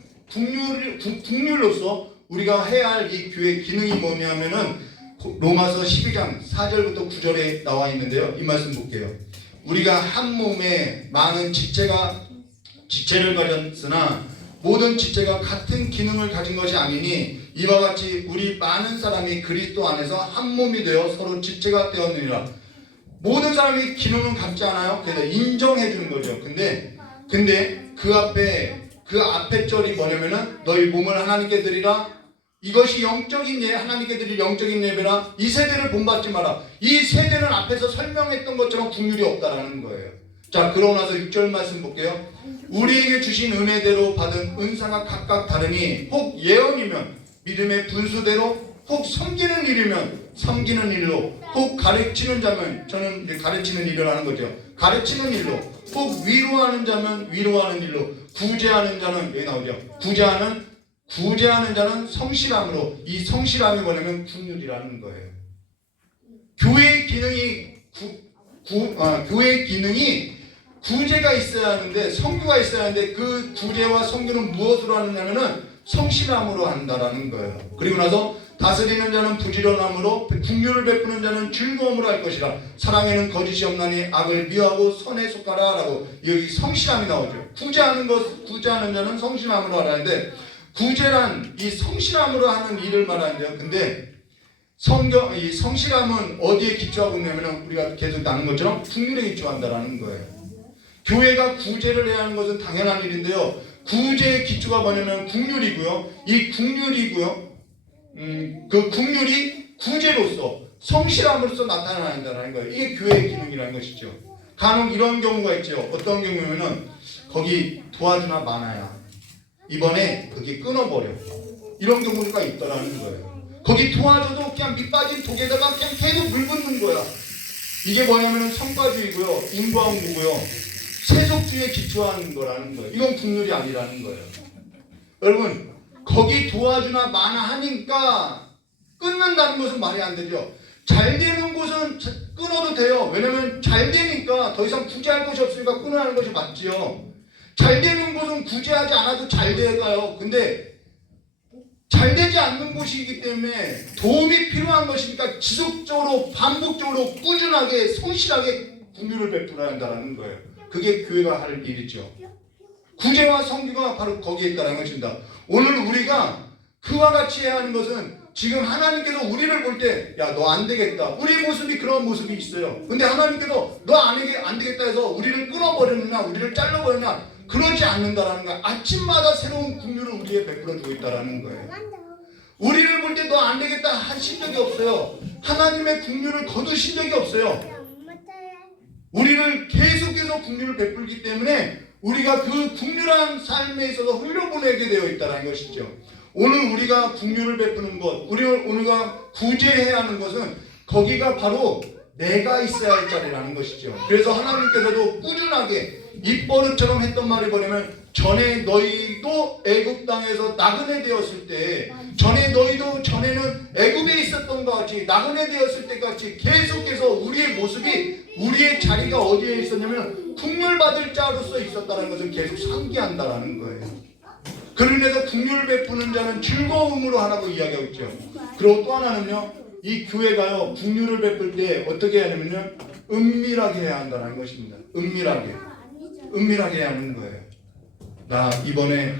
국률로서 우리가 해야 할 이 교회의 기능이 뭐냐면은 로마서 12장 4절부터 9절에 나와 있는데요. 이 말씀 볼게요. 우리가 한 몸에 많은 지체를 가졌으나 모든 지체가 같은 기능을 가진 것이 아니니 이와 같이 우리 많은 사람이 그리스도 안에서 한 몸이 되어 서로 지체가 되었느니라. 모든 사람이 기능은 같지 않아요. 그래서 인정해 주는 거죠. 근데 그 앞에 절이 뭐냐면은 너희 몸을 하나님께 드리라. 이것이 영적인 예, 하나님께 드릴 영적인 예배라. 이 세대를 본받지 마라. 이 세대는 앞에서 설명했던 것처럼 국률이 없다라는 거예요. 자, 그러고 나서 6절 말씀 볼게요. 우리에게 주신 은혜대로 받은 은사가 각각 다르니 혹 예언이면 믿음의 분수대로, 혹 섬기는 일이면 섬기는 일로, 혹 가르치는 자면, 저는 이제 가르치는 일을 하는 거죠. 가르치는 일로, 혹 위로하는 자면 위로하는 일로, 구제하는 자는, 여기 나오죠. 구제하는 자는 성실함으로. 이 성실함이 뭐냐면 국률이라는 거예요. 교회의 기능이 구제가 있어야 하는데, 성교가 있어야 하는데, 그 구제와 성교는 무엇으로 하느냐면은 성실함으로 한다라는 거예요. 그리고 나서 다스리는 자는 부지런함으로, 국률을 베푸는 자는 즐거움으로 할 것이라. 사랑에는 거짓이 없나니 악을 미워하고 선에 속하라 라고 여기 성실함이 나오죠. 구제하는 자는 성실함으로 하라는데, 구제란 이 성실함으로 하는 일을 말하는데요. 근데 이 성실함은 어디에 기초하고 있냐면 우리가 계속 나눈 것처럼 국률에 기초한다라는 거예요. 교회가 구제를 해야 하는 것은 당연한 일인데요. 구제의 기초가 뭐냐면 국률이고요. 이 국률이고요. 그 국률이 구제로서 성실함으로써 나타난다는 거예요. 이게 교회의 기능이라는 것이죠. 간혹 이런 경우가 있죠. 어떤 경우에는 거기 도와주나 마나야 이번에 거기 끊어버려. 이런 경우가 있더라는 거예요. 거기 도와줘도 그냥 밑빠진 독에다가 그냥 계속 물 붓는 거야. 이게 뭐냐면 성과주의고요. 인과응보고요. 세속주의에 기초하는 거라는 거예요. 이건 국률이 아니라는 거예요. 여러분 거기 도와주나 마나 하니까 끊는다는 것은 말이 안 되죠. 잘 되는 곳은 끊어도 돼요. 왜냐면 잘 되니까 더 이상 구제할 것이 없으니까 끊어야 것이 맞지요. 잘 되는 곳은 구제하지 않아도 잘 돼가요. 근데 잘 되지 않는 곳이기 때문에 도움이 필요한 것이니까 지속적으로 반복적으로 꾸준하게 성실하게 국률을 베풀어야 한다는 거예요. 그게 교회가 할 일이죠. 구제와 성규가 바로 거기에 있다는 것입니다. 오늘 우리가 그와 같이 해야 하는 것은 지금 하나님께서 우리를 볼 때 야 너 안 되겠다. 우리 모습이 그런 모습이 있어요. 근데 하나님께서 너 안 되겠다 해서 우리를 끊어버리느냐 우리를 잘라버리느냐 그러지 않는다라는 거야. 아침마다 새로운 국률을 우리에 베풀어주고 있다라는 거예요. 우리를 볼 때 너 안 되겠다 하신 적이 없어요. 하나님의 국률을 거두신 적이 없어요. 우리를 계속해서 국률을 베풀기 때문에 우리가 그 국률한 삶에 있어서 흘려보내게 되어 있다는 것이죠. 오늘 우리가 국률을 베푸는 것, 우리가 구제해야 하는 것은 거기가 바로 내가 있어야 할 자리라는 것이죠. 그래서 하나님께서도 꾸준하게 입버릇처럼 했던 말이 뭐냐면 전에 너희도 애굽 땅에서 나그네 되었을 때 전에 너희도 전에는 애굽에 있었던 것 같이 나그네 되었을 때 같이 계속해서 우리의 모습이 우리의 자리가 어디에 있었냐면 국률 받을 자로서 있었다는 것을 계속 상기한다라는 거예요. 그로 인해서 국률을 베푸는 자는 즐거움으로 하라고 이야기하고 있죠. 그리고 또 하나는요, 이 교회가요 국률을 베풀 때 어떻게 해야 하냐면요 은밀하게 해야 한다는 것입니다. 은밀하게 해야 하는 거예요. 나 이번에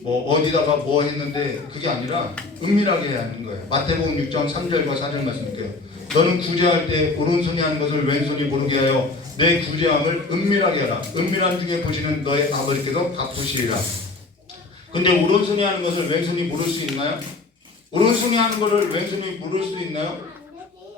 뭐 어디다가 뭐 했는데 그게 아니라 은밀하게 해야 하는 거예요. 마태복음 6장 3절과 4절 말씀드릴게요. 너는 구제할 때 오른손이 하는 것을 왼손이 모르게 하여 내 구제함을 은밀하게 하라. 은밀한 중에 보시는 너의 아버지께서 갚으시리라. 근데 오른손이 하는 것을 왼손이 모를 수 있나요? 오른손이 하는 것을 왼손이 모를 수 있나요?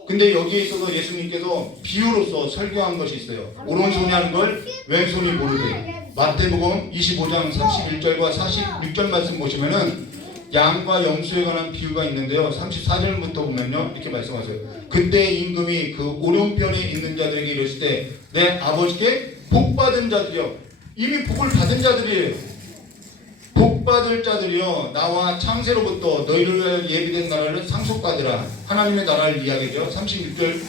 근데 여기에 있어서 예수님께서 비유로서 설교한 것이 있어요. 오른손이 하는 걸 왼손이 모르게. 마태복음 25장 31절과 46절 말씀 보시면은 양과 염소에 관한 비유가 있는데요. 34절부터 보면요 이렇게 말씀하세요. 그때 임금이 그 오른편에 있는 자들에게 이르실 때 내 아버지께 복받은 자들이요. 이미 복을 받은 자들이에요. 복받을 자들이여 나와 창세로부터 너희를 위하여 예비된 나라를 상속받으라. 하나님의 나라를 이야기죠. 36절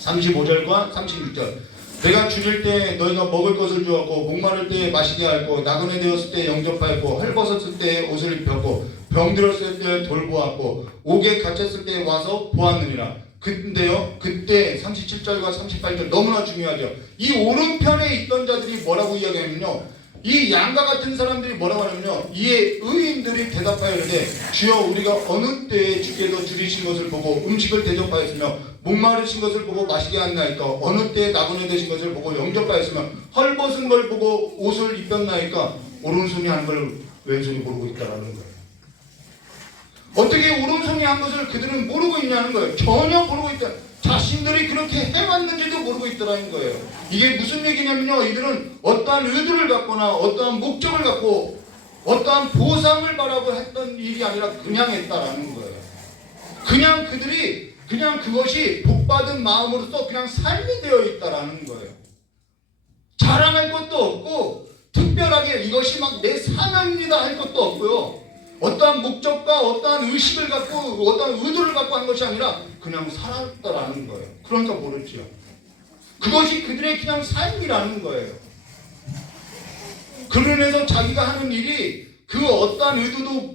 35절과 36절 내가 줄일 때 너희가 먹을 것을 주었고 목마를 때 마시게 하였고 나그네 되었을 때 영접하였고 헐벗었을 때 옷을 입혔고 병들었을 때 돌보았고 옥에 갇혔을 때 와서 보았느니라. 근데요 그때 37절과 38절 너무나 중요하죠. 이 오른편에 있던 자들이 뭐라고 이야기하면요 이 양과 같은 사람들이 뭐라고 하냐면요 이에 의인들이 대답하여 이르되 주여 우리가 어느 때에 주께서 줄이신 것을 보고 음식을 대접하였으며 목마르신 것을 보고 마시게 하였나이까 어느 때에 나그네 되신 것을 보고 영접하였으며 헐벗은 걸 보고 옷을 입혔나이까. 오른손이 하는 걸 왼손이 모르고 있다라는 거예요. 어떻게 오른손이 한 것을 그들은 모르고 있냐는 거예요. 전혀 모르고 있다. 자신들이 그렇게 해왔는지도 모르고 있더라는 거예요. 이게 무슨 얘기냐면요 이들은 어떠한 의도를 갖거나 어떠한 목적을 갖고 어떠한 보상을 바라고 했던 일이 아니라 그냥 했다라는 거예요. 그냥 그들이 그냥 그것이 복받은 마음으로서 그냥 삶이 되어 있다라는 거예요. 자랑할 것도 없고 특별하게 이것이 막 내 사명입니다 할 것도 없고요. 어떠한 목적과 어떠한 의식을 갖고 어떠한 의도를 갖고 한 것이 아니라 그냥 살았다라는 거예요. 그러니까 모르지요. 그것이 그들의 그냥 삶이라는 거예요. 그러면서 자기가 하는 일이 그 어떠한 의도도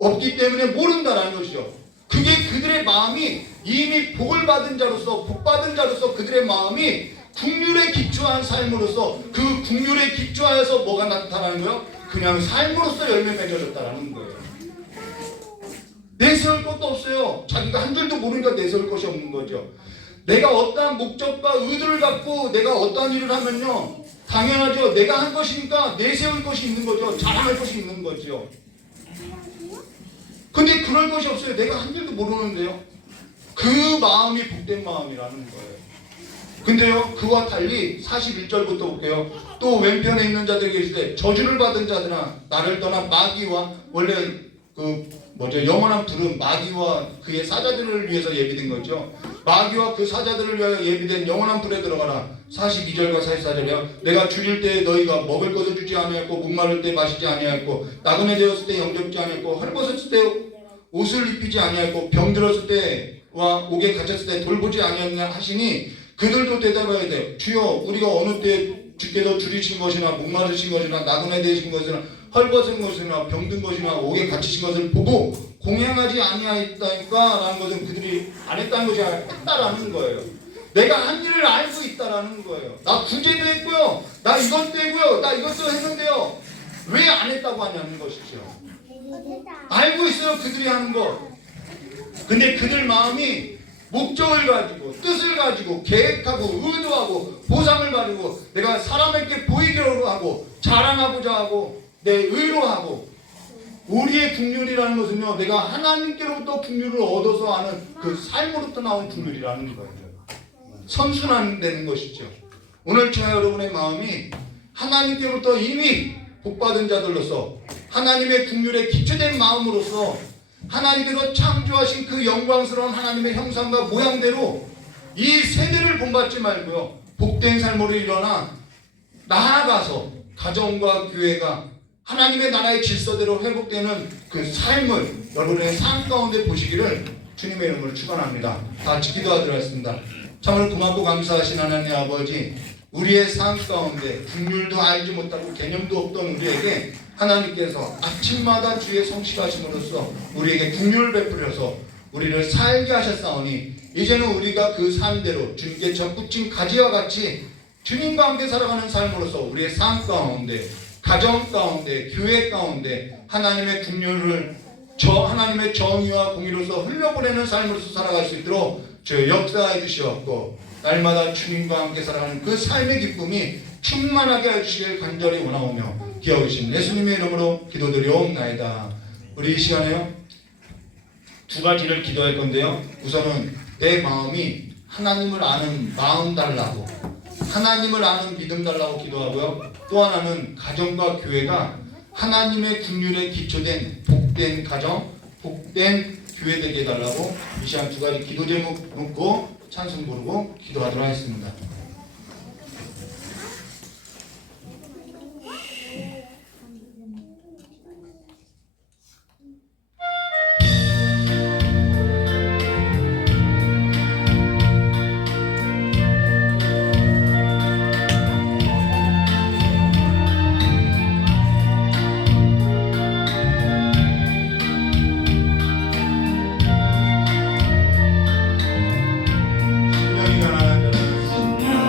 없기 때문에 모른다라는 것이죠. 그게 그들의 마음이 이미 복을 받은 자로서 복받은 자로서 그들의 마음이 국률에 기초한 삶으로서 그 국률에 기초하여서 뭐가 나타나는 거예요? 그냥 삶으로서 열매 맺어졌다라는 거예요. 내세울 것도 없어요. 자기가 한 줄도 모르니까 내세울 것이 없는 거죠. 내가 어떠한 목적과 의도를 갖고 내가 어떠한 일을 하면요 당연하죠. 내가 한 것이니까 내세울 것이 있는 거죠. 자랑할 것이 있는 거죠. 근데 그럴 것이 없어요. 내가 한 줄도 모르는데요. 그 마음이 복된 마음이라는 거예요. 근데요, 그와 달리 41절부터 볼게요. 또 왼편에 있는 자들이 계실 때 저주를 받은 자들아 나를 떠나 마귀와 원래 영원한 불은 마귀와 그의 사자들을 위해서 예비된 거죠. 마귀와 그 사자들을 위하여 예비된 영원한 불에 들어가라. 42절과 44절이요. 내가 줄일 때 너희가 먹을 것을 주지 아니하였고 목마를 때 마시지 아니하였고 나그네 되었을 때 영접지 아니하였고 헐벗었을 때 옷을 입히지 아니하였고 병들었을 때와 옥에 갇혔을 때 돌보지 아니하였냐 하시니 그들도 대답해야 돼요. 주여 우리가 어느 때 주께서 줄이신 것이나 목마르신 것이나 나그네 되신 것이나 헐벗은 것이나 병든 것이나 옥에 갇히신 것을 보고 공양하지 아니하였다니까 라는 것은 그들이 안 했다는 것이 아니라 했다라는 거예요. 내가 한 일을 알고 있다라는 거예요. 나 구제도 했고요. 나 이것도 했고요. 나 이것도 했는데요. 왜 안 했다고 하냐는 것이죠. 알고 있어요. 그들이 하는 거. 근데 그들 마음이 목적을 가지고 뜻을 가지고 계획하고 의도하고 보상을 가지고 내가 사람에게 보이기로 하고 자랑하고자 하고 내 의로 하고 우리의 국률이라는 것은요 내가 하나님께로부터 국률을 얻어서 하는 그 삶으로부터 나온 국률이라는 거예요. 선순환되는 것이죠. 오늘 저와 여러분의 마음이 하나님께로부터 이미 복받은 자들로서 하나님의 국률에 기초된 마음으로서 하나님께서 창조하신 그 영광스러운 하나님의 형상과 모양대로 이 세대를 본받지 말고요 복된 삶으로 일어나 나아가서 가정과 교회가 하나님의 나라의 질서대로 회복되는 그 삶을 여러분의 삶 가운데 보시기를 주님의 이름으로 축원합니다. 다 같이 기도하도록 하겠습니다. 참으로 고맙고 감사하신 하나님 아버지, 우리의 삶 가운데 국률도 알지 못하고 개념도 없던 우리에게 하나님께서 아침마다 주의 성실하심으로써 우리에게 국률을 베풀어서 우리를 살게 하셨사오니 이제는 우리가 그 삶대로 주님께 접붙인 가지와 같이 주님과 함께 살아가는 삶으로서 우리의 삶 가운데 가정 가운데 교회 가운데 하나님의 국률을 하나님의 정의와 공의로서 흘려보내는 삶으로서 살아갈 수 있도록 주 역사해 주시옵고 날마다 주님과 함께 살아가는 그 삶의 기쁨이 충만하게 해주시길 간절히 원하오며 기억하신 예수님의 이름으로 기도드리옵나이다. 우리 이 시간에요 두 가지를 기도할 건데요. 우선은 내 마음이 하나님을 아는 마음 달라고 하나님을 아는 믿음 달라고 기도하고요. 또 하나는 가정과 교회가 하나님의 국률에 기초된 복된 가정, 복된 교회 되게 해달라고 이 시간 두 가지 기도 제목 놓고 찬송 부르고 기도하도록 하겠습니다. 신령이 가난한 자는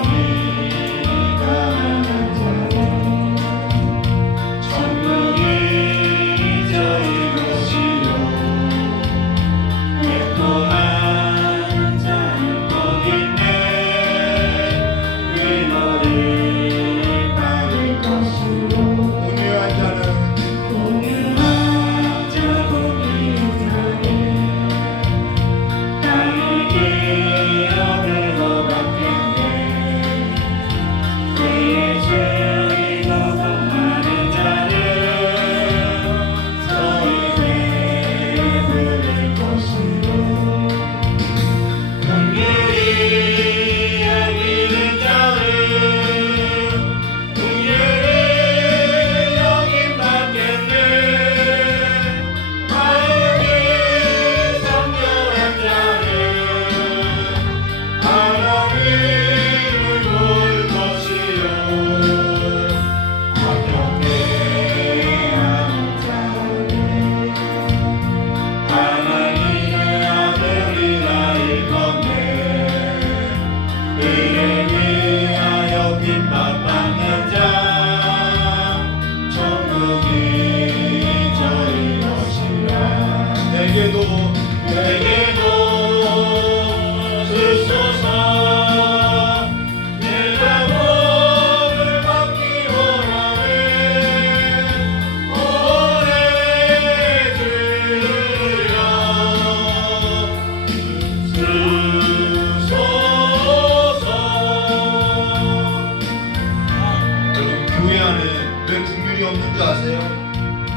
줄 아세요?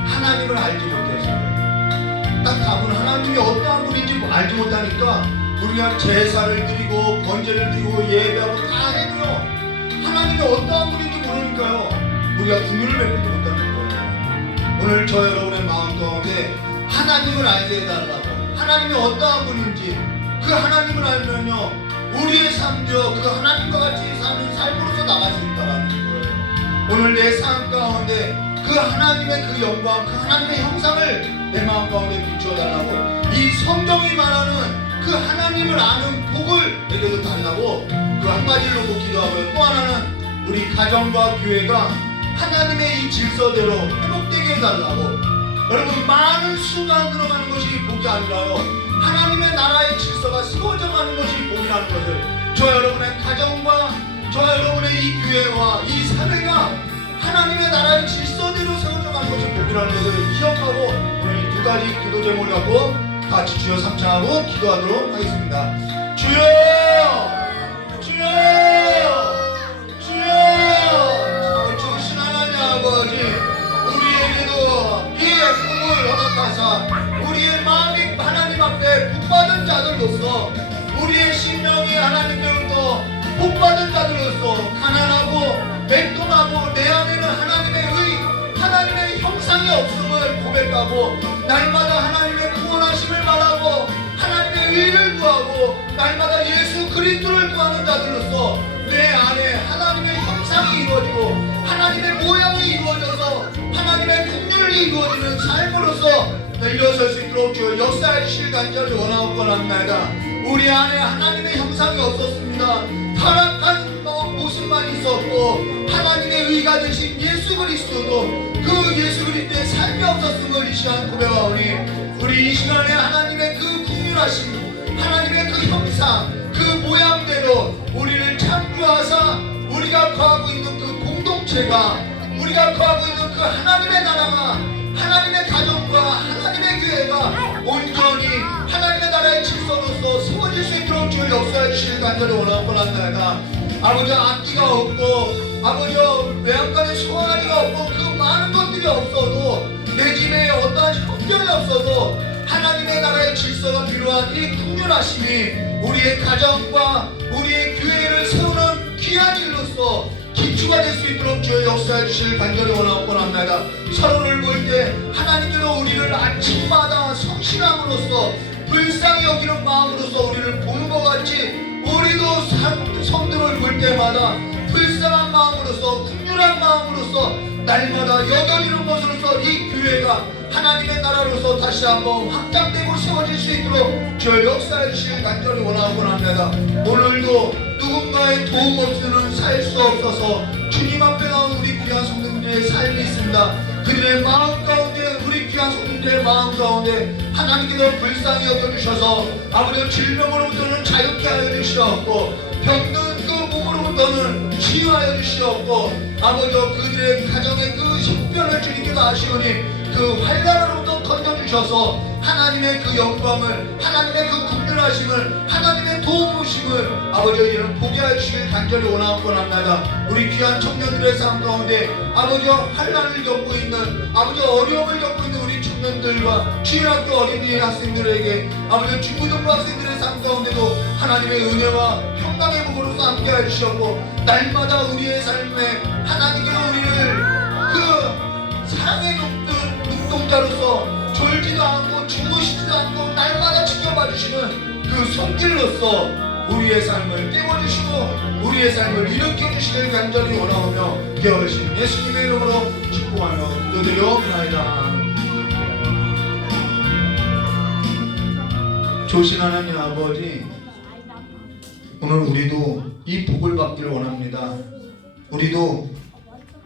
하나님을 알지 못해서요. 딱 답은 하나님이 어떠한 분인지 알지 못하니까 우리가 제사를 드리고 번제를 드리고 예배하고 다 해도요, 하나님이 어떠한 분인지 모르니까요, 우리가 궁유를 베풀지 못하는 거예요. 오늘 저 여러분의 마음 가운데 하나님을 알게 해달라고, 하나님이 어떠한 분인지, 그 하나님을 알면요, 우리의 삶도 그 하나님과 같이 사는 삶으로서 나갈 수 있다는 거예요. 오늘 내 삶 가운데 그 하나님의 그 영광, 그 하나님의 형상을 내 마음 가운데 비추어달라고, 이 성경이 말하는 그 하나님을 아는 복을 내게도 달라고, 그 한 가지를 놓고 기도하고요. 또 하나는 우리 가정과 교회가 하나님의 이 질서대로 회복되게 해달라고. 여러분, 많은 수가 늘어가는 것이 복이 아니라요, 하나님의 나라의 질서가 세워져 가는 것이 복이라는 것을, 저 여러분의 가정과 저 여러분의 이 교회와 이 사회가 하나님의 나라의 질서대로 세워져 가는 것이 복이라는 것을 기억하고, 오늘 이 두 가지 기도 제목을 갖고 같이 주여 삼창하고 기도하도록 하겠습니다. 주여! 주여! 주여! 주신 하나님 아버지, 우리에게도 이 꿈을 허락하사 우리의 마음이 하나님 앞에 복받은 자들로서, 우리의 심령이 하나님께로부터 복받은 자들로서 가난하고 애통하고 내 안에는 하나님의 하나님의 형상이 없음을 고백하고, 날마다 하나님의 구원하심을 말하고 하나님의 의를 구하고 날마다 예수 그리스도를 구하는 자들로서 내 안에 하나님의 형상이 이루어지고 하나님의 모양이 이루어져서 하나님의 국률이 이루어지는 삶으로서 일어설 수 있도록 주여 역사해 주실 간절히 원하옵나이다. 우리 안에 하나님의 형상이 없었습니다. 타락한 모습만 있었고, 하나님의 의가 되신 예수 그리스도도 그 예수 그리스도의 삶이 없었음을 이 시간 고백하오니, 우리 이 시간에 하나님의 그 국률하심, 하나님의 그 형상, 그 모양대로 우리를 창조하사 우리가 거하고 있는 그 공동체가, 우리가 거하고 있는 그 하나님의 나라가, 하나님의 가정과 하나님의 교회가 온전히 하나님의 나라의 질서로서 세워질 수 있도록 주여 역사해 주시길 간절히 원하옵나이다. 아버지, 악기가 없고 아버지 외양간에 소원하리가 없고 그 많은 것들이 없어도, 내 집에 어떠한 형편이 없어도 하나님의 나라의 질서가 필요한 이 국률하심이 우리의 가정과 우리의 교회를 세우는 귀한 일로서 기초가 될 수 있도록 주여 역사해 주실 간절히 원하옵나이다. 서로를 볼 때 하나님께로 우리를 아침마다 성실함으로써 불쌍히 여기는 마음으로써 우리를 보는 것 같이, 우리도 성도를 볼 때마다 불쌍한 마음으로써 국률한 마음으로써 날마다 여겨지는 것으로서 이 교회가 하나님의 나라로서 다시 한번 확장되고 세워질 수 있도록 주여 역사해 주시길 간절히 원하옵나이다. 오늘도 누군가의 도움 없이는 살 수 없어서 주님 앞에 나온 우리 귀한 성도들의 삶이 있습니다. 그들의 마음 가운데, 우리 귀한 성도들의 마음 가운데 하나님께서 불쌍히 여겨주셔서 아버지 질병으로부터는 자유케 하여 주시옵고, 병든 그 몸으로부터는 치유하여 주시옵고, 아버지 그들의 가정의 그 형편을 주님께서 아시오니 그 환난으로부터 건져주셔서 하나님의 그 영광을, 하나님의 그 국률하심을, 하나님의 도우심을 아버지 이런 보게 하시길 간절히 원하옵나이다. 우리 귀한 청년들의 삶 가운데 아버지 환난을 겪고 있는, 아버지 어려움을 겪고 있는 우리 청년들과 주일학교 어린이 학생들에게 아버지 중고등부 학생들의 삶 가운데도 하나님의 은혜와 평강의 복으로서 함께 해주셨고, 날마다 우리의 삶에 하나님께서 우리를 그 사랑의 눈동자로서 졸지도 않고 주무시지도 않고 날마다 지켜봐 주시는 그 손길로서 우리의 삶을 깨워주시고 우리의 삶을 일으켜주시길 간절히 원하오며 깨어신 예수님의 이름으로 축복하며 기도드려옵나이다. 조신 하나님 아버지, 오늘 우리도 이 복을 받기를 원합니다. 우리도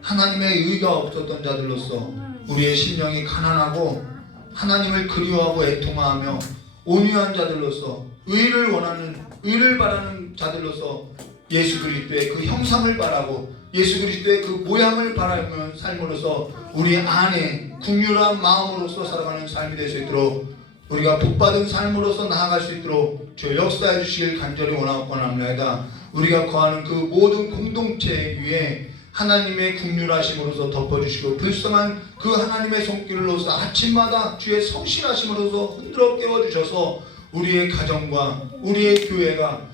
하나님의 의가 없었던 자들로서 우리의 심령이 가난하고 하나님을 그리워하고 애통하며 온유한 자들로서 의를 원하는, 의를 바라는 자들로서 예수 그리스도의 그 형상을 바라고 예수 그리스도의 그 모양을 바라며 삶으로서 우리 안에 긍휼한 마음으로서 살아가는 삶이 될 수 있도록, 우리가 복받은 삶으로서 나아갈 수 있도록 주 역사해 주시길 간절히 원하옵나이다. 우리가 거하는 그 모든 공동체 위에 하나님의 긍휼하심으로서 덮어주시고 불쌍한 그 하나님의 손길로서 아침마다 주의 성실하심으로서 흔들어 깨워주셔서 우리의 가정과 우리의 교회가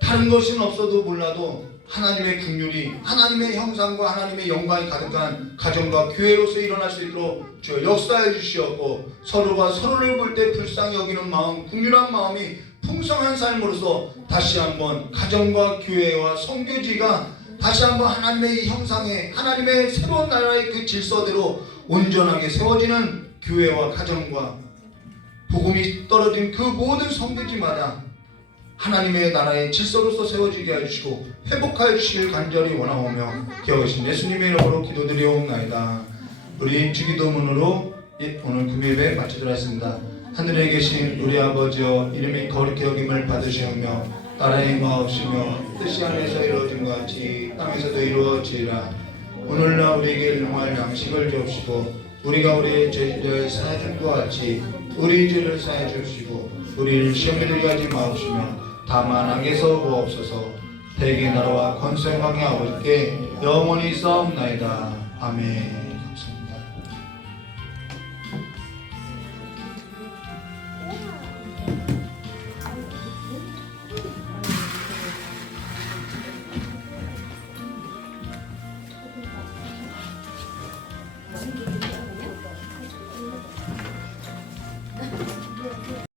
다른 것은 없어도 몰라도 하나님의 긍휼이 하나님의 형상과 하나님의 영광이 가득한 가정과 교회로서 일어날 수 있도록 주여 역사해 주시옵고 서로가 서로를 볼 때 불쌍히 여기는 마음, 긍휼한 마음이 풍성한 삶으로서 다시 한번 가정과 교회와 선교지가 다시 한번 하나님의 형상의 하나님의 새로운 나라의 그 질서대로 온전하게 세워지는 교회와 가정과 복음이 떨어진 그 모든 선교지마다 하나님의 나라의 질서로서 세워지게 해주시고 회복하여 주시길 간절히 원하오며 기억하신 예수님의 이름으로 기도드리옵나이다. 우리 주기도문으로 오늘 금요일에 마치도록 하겠습니다. 하늘에 계신 우리 아버지여 이름이 거룩히 여김을 받으시오며 나라의 임하옵시며 뜻이 하늘에서 이루어진 것 같이 땅에서도 이루어지리라. 오늘날 우리에게 일용할 양식을 주옵시고 우리가 우리의 죄인들을 사하여 준 것 같이 우리 죄를 사하여 주옵시고 우리를 시험에 들게 하지 마옵시며 다만 악에서 구하옵소서. 대개 나라와 권세 왕의 아버지께 영원히 싸움나이다. 아멘.